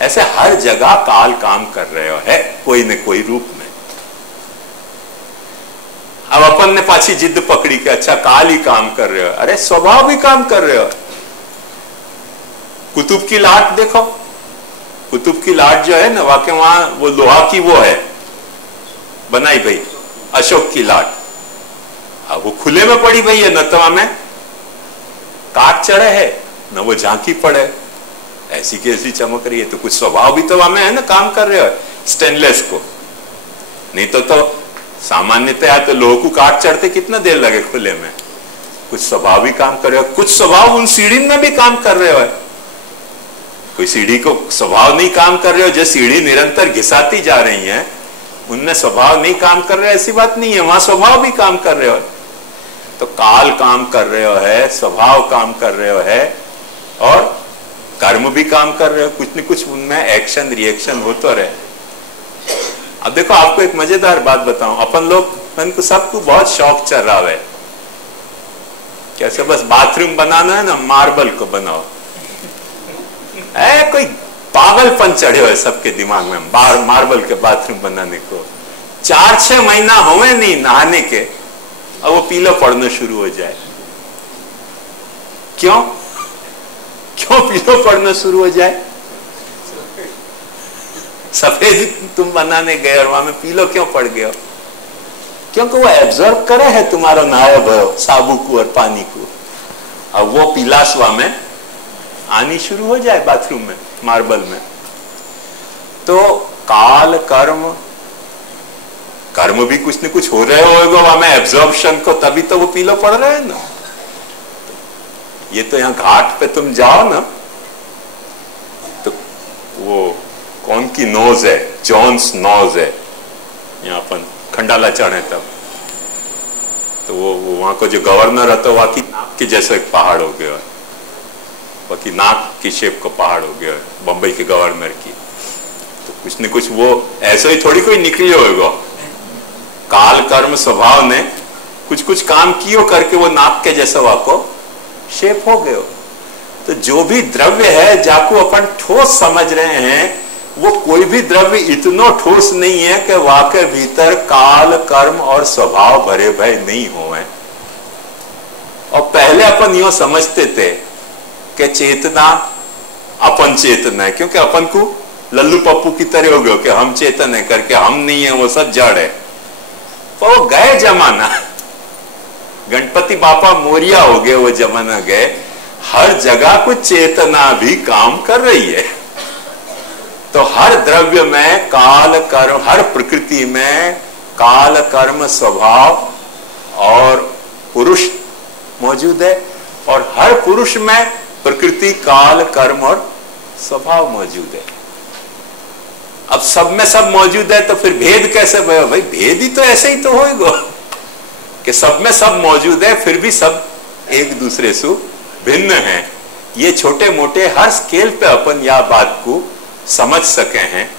ऐसे हर जगह काल काम कर रहे हो है, कोई न कोई रूप में। अब अपन ने पाछी जिद पकड़ी कि अच्छा काल ही काम कर रहे हो, अरे स्वभाव भी काम कर रहे हो। कुतुब की लाट देखो, कुतुब की लाट जो है ना, वाकई वहां वो लोहा की वो है बनाई भाई, अशोक की लाट। अब वो खुले में पड़ी भाई है, न तो हमें काट चढ़े है न वो झांकी पड़े, ऐसी कैसी चमक रही है। तो कुछ स्वभाव भी तो हमें है ना, काम कर रहे हो स्टेनलेस को। नहीं तो सामान्यतः तो लोह को काट चढ़ते कितना देर लगे खुले में। कुछ स्वभाव भी काम कर रहे हो, कुछ स्वभाव उन सीढ़ी में भी काम कर रहे हो। कोई सीढ़ी को स्वभाव नहीं काम कर रहे हो, जो सीढ़ी निरंतर घिसाती जा रही है उनमें स्वभाव नहीं काम कर रहे, ऐसी बात नहीं है, वहां स्वभाव भी काम कर रहे हो। तो काल काम कर रहे हो है, स्वभाव काम कर रहे हो है, और कर्म भी काम कर रहे हो, कुछ न कुछ उनमें एक्शन रिएक्शन हो तो रहे। अब देखो आपको एक मजेदार बात बताऊं, अपन लोग इनको सबको बहुत शौक चल रहा है, कैसे बस बाथरूम बनाना है ना, मार्बल को बनाओ। कोई पागलपन चढ़े हुए सबके दिमाग में मार्बल के बाथरूम बनाने को। 4-6 महीना हुए नहीं नहाने के, अब वो पीला पड़ना शुरू हो जाए। क्यों पीला पड़ना शुरू हो जाए? सफेद तुम बनाने गए और वहां में पीलो क्यों पड़ गए? क्योंकि वो एब्जॉर्ब करे है तुम्हारा नहाया भयो साबु को और पानी को। अब वो पीलाशवा में आनी शुरू हो जाए बाथरूम में, मार्बल में। तो काल कर्म भी कुछ न कुछ हो रहे होगा वहां में एब्जॉर्प्शन को, तभी तो वो पीलो पड़ रहे हैं ना। ये तो यहां घाट पे तुम जाओ ना, तो वो कौन की नोज है, जॉन्स नोज है, यहाँ अपन खंडाला चढ़े तब, तो वो वहां को जो गवर्नर है तो वहां की नाक के जैसा एक पहाड़ हो गया है, वहां की नाक की शेप का पहाड़ हो गया है बंबई के गवर्नर की। तो कुछ न कुछ वो ऐसा ही थोड़ी कोई निकली होगा, काल कर्म स्वभाव ने कुछ कुछ काम कियो करके वो नाक के जैसा वहां को शेप हो गए। तो जो भी द्रव्य है जाको अपन ठोस समझ रहे हैं, वो कोई भी द्रव्य इतना ठोस नहीं है कि वहां के भीतर काल कर्म और स्वभाव भरे भय नहीं होवे। और पहले अपन यो समझते थे कि चेतना अपन चेतना है, क्योंकि अपन को लल्लू पप्पू की तरह हो गए कि हम चेतन है करके, हम नहीं है, वो सब जड़ है। तो वो गए जमाना, गणपति बापा मोरिया हो गए, वो जमाना गए। हर जगह कुछ चेतना भी काम कर रही है। तो हर द्रव्य में काल कर्म, हर प्रकृति में काल कर्म स्वभाव और पुरुष मौजूद है, और हर पुरुष में प्रकृति काल कर्म और स्वभाव मौजूद है। अब सब में सब मौजूद है तो फिर भेद कैसे भयो? भाई भेद ही तो ऐसे ही तो होएगा कि सब में सब मौजूद है, फिर भी सब एक दूसरे से भिन्न है। ये छोटे मोटे हर स्केल पे अपन यह बात को समझ सके हैं,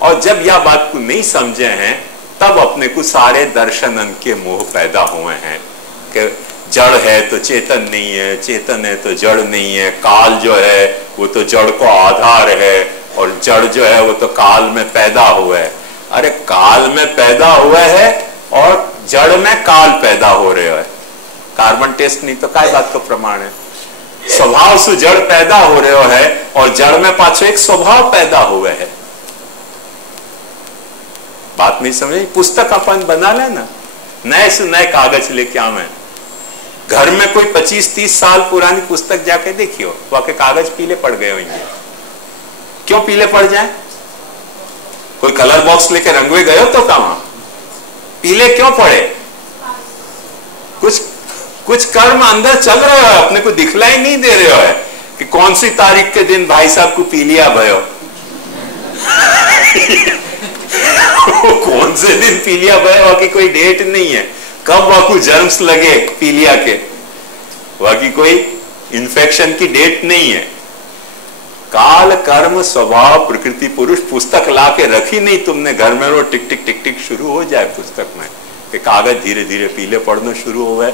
और जब यह बात को नहीं समझे हैं तब अपने को सारे दर्शनन के मोह पैदा हुए हैं कि जड़ है तो चेतन नहीं है, चेतन है तो जड़ नहीं है, काल जो है वो तो जड़ को आधार है, और जड़ जो है वो तो काल में पैदा हुआ है। अरे काल में पैदा हुआ है और जड़ में काल पैदा हो रहे है। कार्बन टेस्ट नहीं तो काय बात का प्रमाण है? स्वभाव से जड़ पैदा हो रहे है और जड़ में पाछो एक स्वभाव पैदा हुआ है। बात नहीं समझ? पुस्तक अपन बना लेना, नए से नए कागज लेके आवे, घर में कोई 25-30 साल पुरानी पुस्तक जाके देखियो, वहां के कागज पीले पड़ गए होंगे। क्यों पीले पड़ जाए? कोई कलर बॉक्स लेके रंगवे गए तो कहां पीले क्यों पड़े? कुछ कर्म अंदर चल रहे हो, अपने को दिखलाई नहीं दे रहे हो कि कौन सी तारीख के दिन भाई साहब को पीलिया भयो। कौन से दिन पीलिया भयो की कोई डेट नहीं है, कब वाकू जर्म्स लगे पीलिया के, वाकई कोई इन्फेक्शन की डेट नहीं है। काल कर्म स्वभाव प्रकृति पुरुष पुस्तक ला के रखी नहीं तुमने घर में, रो टिक टिक टिक टिक शुरू हो जाए पुस्तक में कि कागज धीरे धीरे पीले पड़ना शुरू हो गए।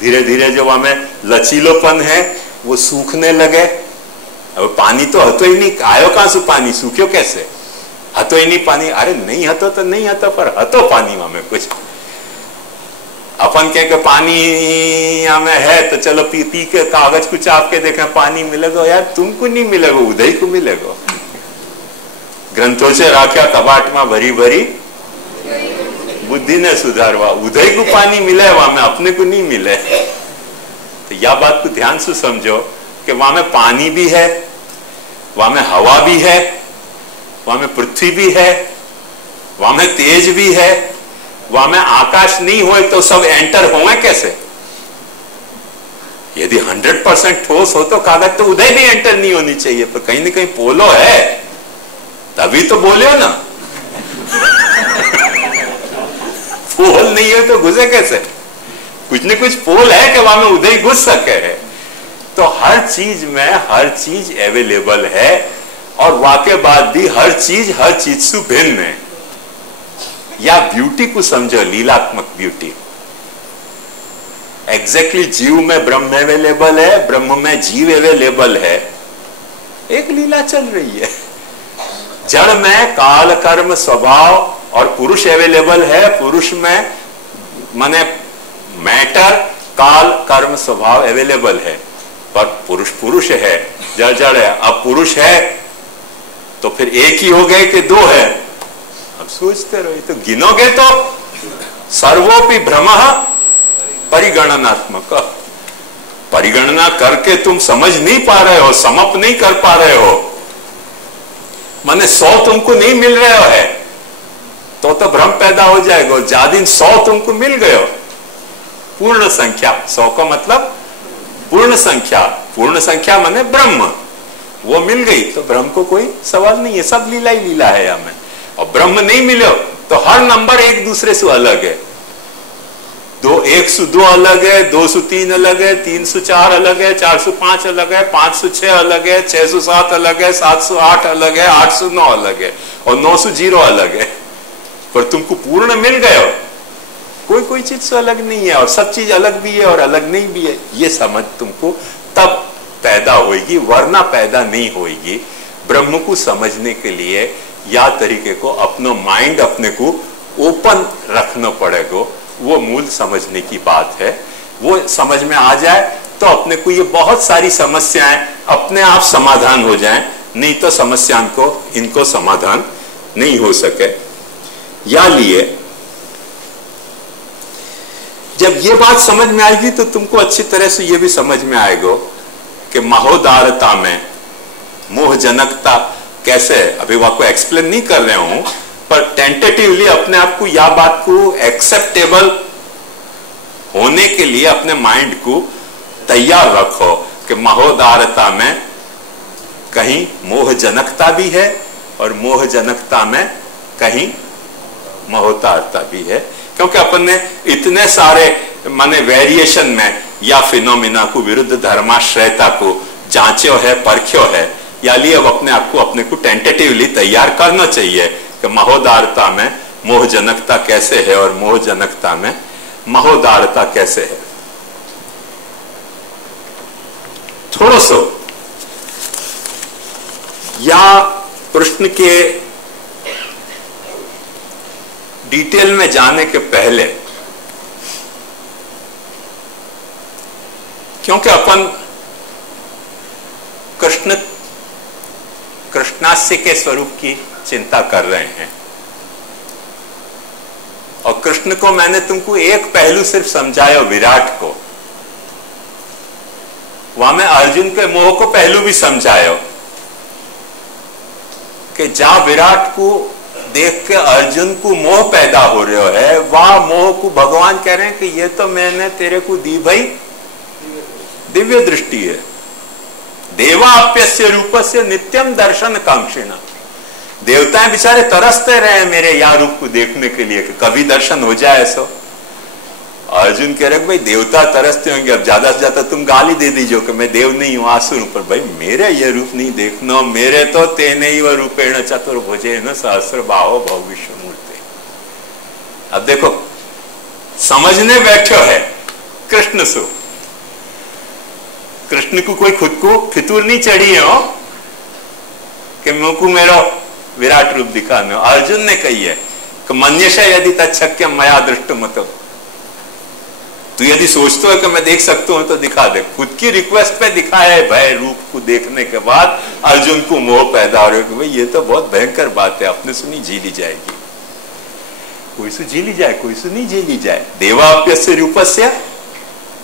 धीरे धीरे जो हमें लचीलोपन है वो सूखने लगे। अब पानी तो हतो ही नहीं, आयो कहां से पानी, सूख्यो कैसे? हतो ही नहीं पानी। अरे नहीं हतो तो नहीं हतो, पर हतो पानी हमें कुछ। अपन कह पानी हमें है तो चलो पी पी के कागज को चाप के देखें पानी मिलेगा। यार तुमको नहीं मिलेगा, उदय को मिलेगा। ग्रंथों से राख्या कबाट में भरी भरी बुद्धि ने सुधारवा, उदय को पानी मिले वहां में, अपने को नहीं मिले। तो यह बात को ध्यान से समझो कि वहां में पानी भी है, वहां में हवा भी है, वहां में पृथ्वी भी है, वहां में तेज भी है। वहां में आकाश नहीं हो तो सब एंटर होंगे कैसे? यदि 100% ठोस हो तो कागज तो उदय भी एंटर नहीं होनी चाहिए, पर कहीं ना कहीं पोलो है तभी तो बोले हो ना। पोल नहीं है तो घुसे कैसे? कुछ न कुछ पोल है कि वहां में उदय घुस सके है। तो हर चीज में हर चीज अवेलेबल है, और वाके बाद भी हर चीज से भिन्न है। या ब्यूटी को समझो, लीलात्मक ब्यूटी। एग्जैक्टली जीव में ब्रह्म अवेलेबल है, ब्रह्म में जीव अवेलेबल है, एक लीला चल रही है। जड़ में काल कर्म स्वभाव और पुरुष अवेलेबल है, पुरुष में माने मैटर काल कर्म स्वभाव अवेलेबल है, पर पुरुष पुरुष है, जड़ जड़ है। अब पुरुष है तो फिर एक ही हो गए कि दो है? अब सोचते रहो, तो गिनोगे तो सर्वोपि भ्रमः परिगणनात्मक। परिगणना करके तुम समझ नहीं पा रहे हो, समप नहीं कर पा रहे हो, माने 100 तुमको नहीं मिल रहे हो है तो भ्रम पैदा हो जाएगा। जादिन 100 तुमको मिल गए हो, पूर्ण संख्या, 100 का मतलब पूर्ण संख्या, पूर्ण संख्या माने ब्रह्म, वो मिल गई तो ब्रह्म को कोई सवाल नहीं है, सब लीला ही लीला है हमें। और ब्रह्म नहीं मिले तो हर नंबर एक दूसरे से अलग है। 102 अलग है, 203 अलग है, 304 अलग है, 405 अलग है, 506 अलग है, 607 अलग है, 708 अलग है, 809 अलग है और 900 अलग है। पर तुमको पूर्ण मिल गए हो, कोई चीज से अलग नहीं है, और सब चीज अलग भी है और अलग नहीं भी है। ये समझ तुमको तब पैदा होगी, वरना पैदा नहीं होगी। ब्रह्म को समझने के लिए या तरीके को अपना माइंड अपने को ओपन रखना पड़ेगा। वो मूल समझने की बात है। वो समझ में आ जाए तो अपने को ये बहुत सारी समस्याएं अपने आप समाधान हो जाएं, नहीं तो समस्या को इनको समाधान नहीं हो सके। या लिए जब ये बात समझ में आएगी तो तुमको अच्छी तरह से ये भी समझ में आएगा कि महोदारता में मोहजनकता कैसे है। अभी वो आपको एक्सप्लेन नहीं कर रहा हूं, पर टेंटेटिवली अपने आप को या बात को एक्सेप्टेबल होने के लिए अपने माइंड को तैयार रखो कि महोदारता में कहीं मोहजनकता भी है और मोहजनकता में कहीं महोदारता भी है, क्योंकि अपन ने इतने सारे माने वेरिएशन में या फिनोमिना को विरुद्ध धर्माश्रयता को जांचो है, परख्यो है, या लिए अब अपने आप को अपने को टेंटेटिवली तैयार करना चाहिए कि महोदारता में मोहजनकता कैसे है और मोहजनकता में महोदारता कैसे है। थोड़ा सो या प्रश्न के डिटेल में जाने के पहले, क्योंकि अपन कृष्णास्य के स्वरूप की चिंता कर रहे हैं और कृष्ण को मैंने तुमको एक पहलू सिर्फ समझाया, विराट को। वहां मैं अर्जुन के मोह को पहलू भी समझाया कि जहां विराट को देख के अर्जुन को मोह पैदा हो रहा है, वह मोह को भगवान कह रहे हैं कि ये तो मैंने तेरे को दी भाई दिव्य दृष्टि है। देवाप्यस्य रूपस्य नित्यम दर्शन कांक्षिणा। देवताएं बेचारे तरसते रहे मेरे यहाँ रूप को देखने के लिए कि कभी दर्शन हो जाए ऐसा। अर्जुन कह रहे भाई देवता तरसते होंगे, अब ज्यादा से ज्यादा तुम गाली दे दीजिए कि मैं देव नहीं हूं, आसुर हूं, पर भाई मेरे ये रूप नहीं देखना, मेरे तो तेने ही रूपेण चतुर्भुजेन सहस्रबाहो भविष्यमूर्ते। अब देखो समझने बैठो है कृष्ण सु, कृष्ण को कोई खुद को फितूर नहीं चढ़ी है हो कि मुझको मेरा विराट रूप दिखाने। अर्जुन ने कही है कि मन्यशा यदि तच्छक्य मया दृष्ट मत, तू यदि सोचते हो कि मैं देख सकता हूं तो दिखा दे। खुद की रिक्वेस्ट पे दिखाया है भय रूप को देखने के बाद अर्जुन को मोह पैदा हो रहा है कि भाई ये तो बहुत भयंकर बात है, अपने से नहीं झीली जाएगी। कोई से झीली जाए, कोई से नहीं झीली जाए। देवाप्यस्य रूपस्य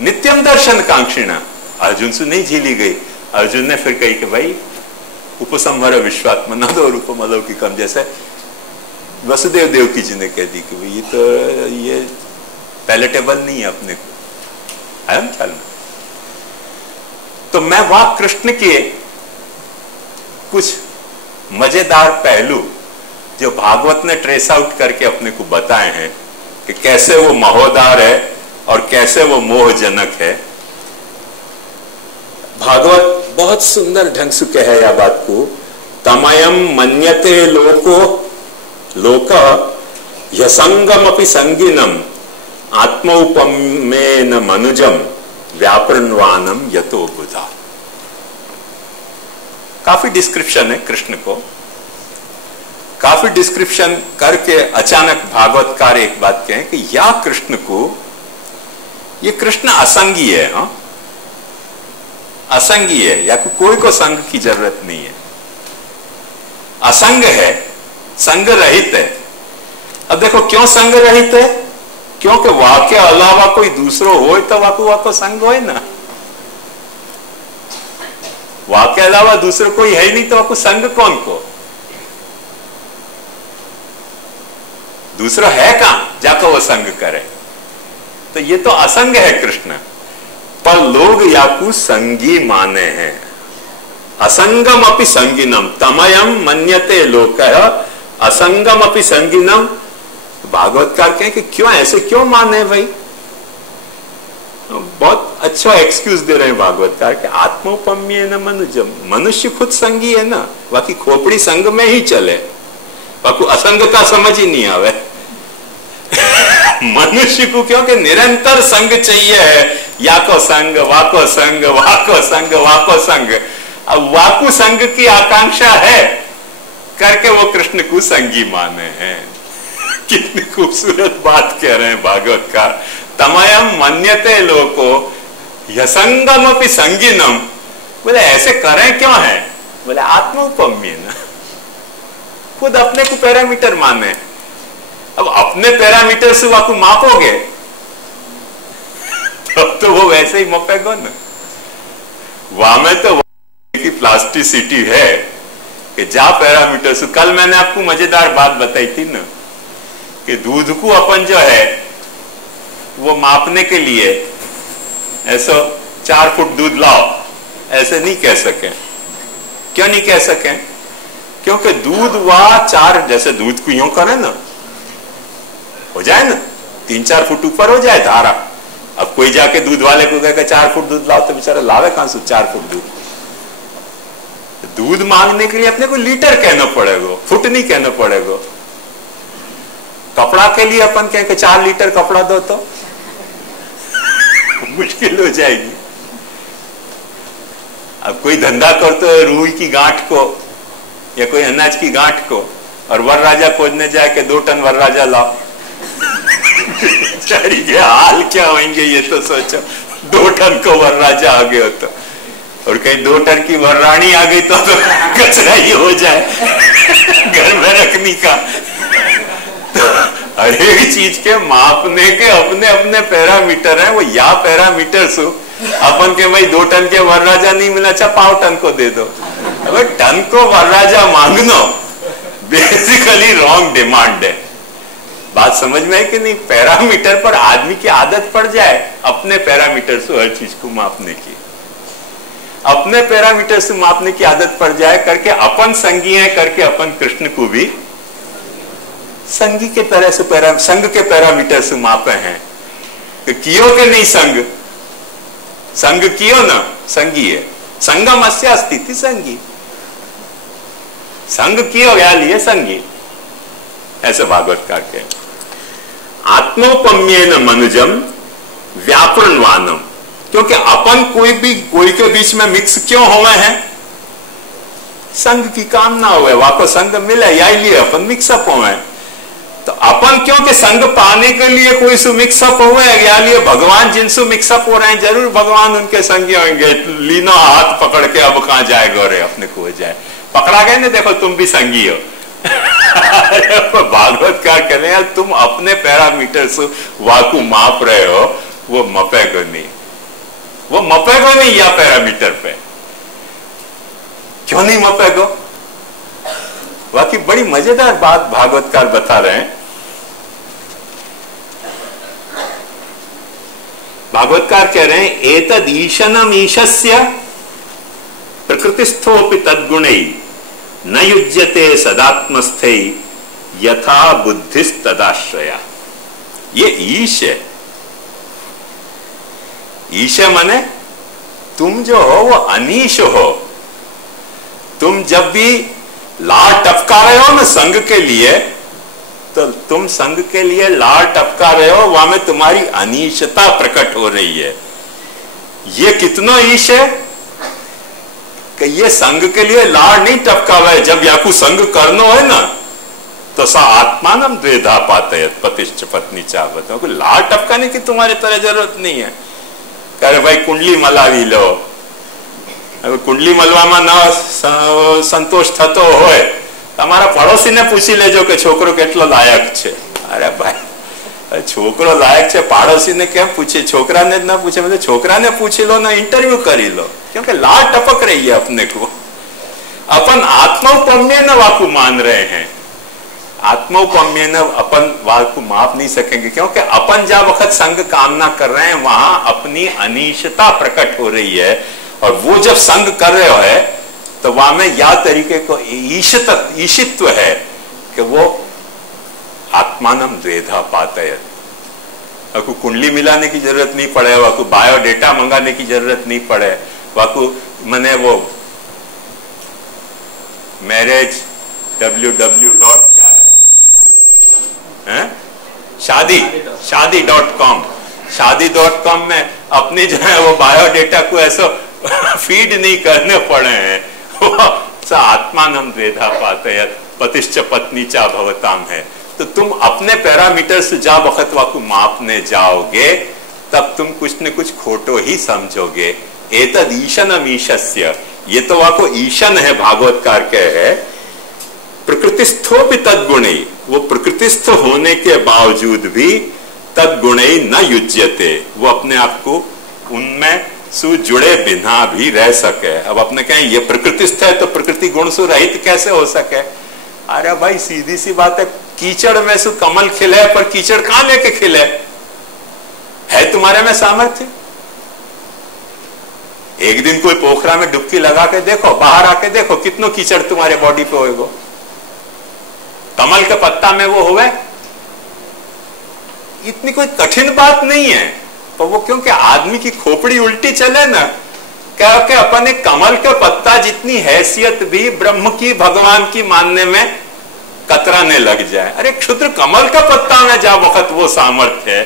नित्यम दर्शन कांक्षिणा, अर्जुन से नहीं झीली गई। अर्जुन ने फिर कही कि भाई उपसंहार विश्वात्मना दो रूपम अलौकिकम, जैसे वसुदेव देवकी जी ने कह दी कि भाई ये तो ये पैलेटेबल नहीं है अपने को, है ख्याल में। तो मैं वहां कृष्ण के कुछ मजेदार पहलू जो भागवत ने ट्रेस आउट करके अपने को बताए हैं कि कैसे वो महोदार है और कैसे वो मोहजनक है। भागवत बहुत सुंदर ढंग से कहे यह बात को, तमयम मन्यते लोको लोक यसंगम अपि संगिनम आत्मौपमेन मनुजम व्यापरणवानम यतो बुधा। काफी डिस्क्रिप्शन है कृष्ण को, काफी डिस्क्रिप्शन करके अचानक भागवतकार एक बात कहें कि या कृष्ण को, ये कृष्ण असंगी है, हा? असंगी है, या कोई को संग की जरूरत नहीं है, असंग है, संग रहित है। अब देखो क्यों संग रहित है, क्योंकि वहां के अलावा कोई दूसरो हो तो वाको संग हो ना, वहां के अलावा दूसरो कोई है नहीं तो वाको संग कौन को, दूसरा है कहां जाकर वो संग करे। तो ये तो असंग है कृष्ण, पर लोग याकू संगी माने हैं। असंगम अपि संगिनम तमयम मन्यते लोकः असंगम अपि संगिनम। भागवतकार कहें कि क्यों ऐसे क्यों माने भाई, बहुत अच्छा एक्सक्यूज दे रहे हैं भागवतकार के आत्मोपम्य न मनुजम, मनुष्य खुद संगी है ना, बाकी खोपड़ी संग में ही चले, बाकी असंगता समझ ही नहीं आवे। मनुष्य को क्योंकि निरंतर संग चाहिए है, या को संग वाको संग वाको संग वाको संग। अब वाकु संग की आकांक्षा है करके वो कृष्ण को संगी माने हैं। कितनी खूबसूरत बात कह रहे हैं भागवतकार, तमयम मन्यते लोको यसंगम अपनी संगीनम, बोले ऐसे करें क्यों है? बोले आत्मोपम्य न, खुद अपने को पैरामीटर माने। अब अपने पैरामीटर से वाकू मापोगे तब तो वो वैसे ही मापेगा ना। वहां में तो की प्लास्टिसिटी है कि जा पैरामीटर से। कल मैंने आपको मजेदार बात बताई थी ना कि दूध को अपन जो है वो मापने के लिए ऐसा 4 फुट दूध लाओ ऐसे नहीं कह सके। क्यों नहीं कह सके? क्योंकि दूध वह 4, जैसे दूध को यूं करे ना, हो जाए ना 3-4 फुट ऊपर हो जाए धारा। अब कोई जाके दूध वाले को कहेगा 4 फुट दूध लाओ, तो बेचारा लावे कहां से 4 फुट दूध? दूध मांगने के लिए अपने को लीटर कहना पड़ेगा, फुट नहीं कहना पड़ेगा। कपड़ा के लिए अपन कहें कि 4 लीटर कपड़ा दो तो मुश्किल हो जाएगी। अब कोई धंधा करते हो रूई की गांठ को या कोई अनाज की गांठ को, और वरराजा खोजने जाए कि 2 टन वरराजा लाओ के हाल क्या होंगे ये तो सोचो। 2 टन को वरराजा आ गया तो, और कहीं 2 टन की वररानी आ गई तो कचरा ही हो जाए घर में रखने का। तो हर एक चीज के मापने के अपने अपने पैरामीटर है। वो या पैरामीटर सु अपन के भाई 2 टन के वरराजा नहीं मिला, अच्छा 5 टन को दे दो। अगर टन को वरराजा मांगना बेसिकली रॉन्ग डिमांड है। बात समझ में है कि नहीं? पैरामीटर पर आदमी की आदत पड़ जाए अपने पैरामीटर से हर चीज को मापने की, अपने पैरामीटर से मापने की आदत पड़ जाए करके अपन संगी है करके अपन कृष्ण को भी संगी के तरह से संग के पैरामीटर से मापे हैं। कि कियो के नहीं संग, संग कियो ना संगी है। संगम अस्या स्थिति संगी, संग कियो या लिए संगी, ऐसे भागवतकार के। आत्मोपम्येन मनुजम व्यापरणवानम, क्योंकि अपन कोई के बीच में मिक्स क्यों हुए हैं? संग की कामना हुए, वाको संग मिले या लिए अपन मिक्सअप हुए। तो अपन क्योंकि संग पाने के लिए कोई सु मिक्सअप हुए या लिए भगवान जिनसे मिक्सअप हो रहे हैं, जरूर भगवान उनके संगी होंगे। लीना हाथ पकड़ के अब कहां जाएगा रे, अपने को हो जाए पकड़ा गए ना, देखो तुम भी संगी हो। भागवतकार कह रहे हैं तुम अपने पैरामीटर से वाकू माप रहे हो, वो मपेगा नहीं, वो मपेगा नहीं या पैरामीटर पे। क्यों नहीं मपेगा? वाकई बड़ी मजेदार बात भागवतकार बता रहे हैं। भागवतकार कह रहे हैं एतद ईशनम ईशस्य प्रकृतिस्थोपि तद्गुणै न युज्यते सदात्मस्थे यथा बुद्धिस्तदाश्रया। ये ईश है। ईश माने तुम जो हो वो अनीश हो। तुम जब भी लार टपका रहे हो ना संग के लिए, तो तुम संग के लिए लार टपका रहे हो, वहां में तुम्हारी अनीशता प्रकट हो रही है। ये कितना ईश है कि ये संग के लिए लार नहीं टपका हुआ है। जब याकू संग करनो है ना तो सा आत्मानम द्वेधा पाते पतिश्च पत्नी चाहत। लार टपकाने की तुम्हारी तरह जरूरत नहीं है। कह रहे भाई कुंडली मलावी लो, कुंडली मलवा ना संतोष थतो होय તમારા પડોશીને પૂછી લેજો કે છોકરો કેટલો લાયક છે। અરે ભાઈ છોકરો લાયક છે પાડોશીને કેમ પૂછે? છોકરાને જ ના પૂછે, मतलब છોકરાને પૂછી लो ना, इंटरव्यू करी लो, क्योंकि लार टपक रही है अपने को। अपन आत्मोपम्य न वाकु मान रहे हैं। आत्मोपम्य न अपन वाकु माप नहीं सकेंगे, क्योंकि अपन जब वक्त संग कामना कर रहे हैं वहां अपनी अनिश्चितता प्रकट हो रही है। और वो जब संग कर रहे हो है तो वहां में या तरीके को ईशित्व है कि वो आत्मानम द्वेधा पातयत। वाकु कुंडली मिलाने की जरूरत नहीं पड़े, वाकु बायोडेटा मंगाने की जरूरत नहीं पड़े, वाकु मने वो मैरिज क्या है शादी.com में अपनी जो है वो बायोडेटा को ऐसा फीड नहीं करने पड़े हैं। आत्मानम द्वेधा पातयत पतिश्च पत्नी चा भवताम है। तो तुम अपने पैरामीटर से जा वक्त वाकु मापने जाओगे तब तुम कुछ न कुछ खोटो ही समझोगे। एतद ईशनम ईशस्य, ये तो आपको ईशन है, भागवतकार के है। प्रकृतिस्थो भी तद्गुणे, वो प्रकृतिस्थ होने के बावजूद भी तद्गुणे न युज्यते, वो अपने आप को उनमें सु जुड़े बिना भी रह सके। अब अपने कहें ये प्रकृतिस्थ है तो प्रकृति गुण से रहित कैसे हो सके? अरे भाई सीधी सी बात है, कीचड़ में से कमल खिले पर कीचड़ कहां लेके खिले? है तुम्हारे में सामर्थ्य? एक दिन कोई पोखरा में डुबकी लगा के देखो, बाहर आके देखो कितनो कीचड़ तुम्हारे बॉडी पे होएगा। कमल के पत्ता में वो हुए, इतनी कोई कठिन बात नहीं है। पर वो क्योंकि आदमी की खोपड़ी उल्टी चले ना, क्योंकि अपन एक कमल के पत्ता जितनी हैसियत भी ब्रह्म की भगवान की मानने में कतराने लग जाए। अरे क्षुद्र कमल का पत्ता में जा वक्त वो सामर्थ्य है।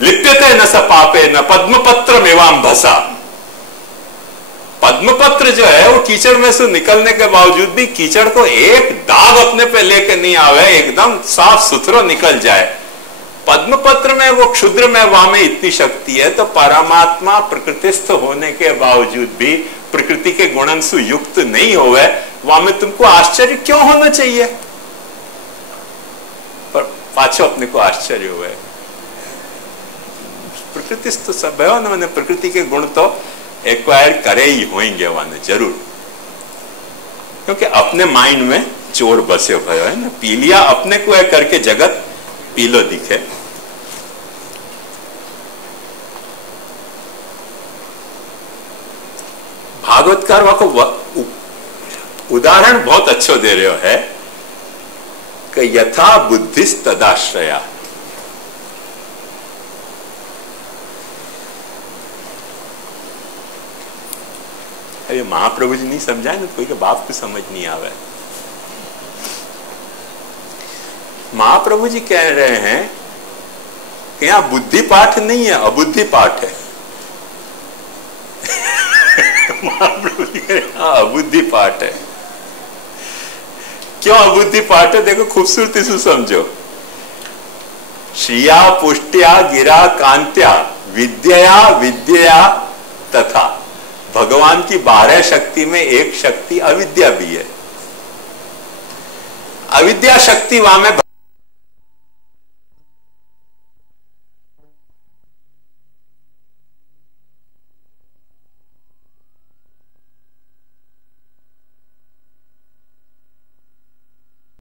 लिप्यते न स पापे न पद्मपत्र मेवाम भसा, पद्मपत्र जो है वो कीचड़ में से निकलने के बावजूद भी कीचड़ को एक दाग अपने पे लेके नहीं आवे, एकदम साफ सुथरा निकल जाए। पद्मपत्र में वो क्षुद्र में वहां में इतनी शक्ति है, तो परमात्मा प्रकृतिस्थ होने के बावजूद भी प्रकृति के गुणन से युक्त नहीं होवे, वहां में तुमको आश्चर्य क्यों होना चाहिए? पर पाछो अपने को आश्चर्य हुए, प्रकृतिस्थ सब है ना, मैंने प्रकृति के गुण तो एक्वायर करे ही होंगे वाने जरूर, क्योंकि अपने माइंड में चोर बसे हुए है ना। पी लिया अपने को है करके जगत पीलो दिखे। भागवतकार को उदाहरण बहुत अच्छो दे रहे हो है कि यथा बुद्धिस तदाश्रया। अरे महाप्रभु जी नहीं समझाए ना, कोई के बाप को समझ नहीं आवे। महाप्रभु जी कह रहे हैं कि यहां बुद्धि पाठ नहीं है, अबुद्धि पाठ है। महाप्रभु जी कह रहे हैं हाँ अबुद्धि पाठ है। क्यों अबुद्धि पाठ है? देखो खूबसूरती से समझो। श्रिया पुष्ट्या गिरा कांत्या विद्या विद्या तथा, भगवान की 12 शक्ति में एक शक्ति अविद्या भी है। अविद्या शक्ति वहां में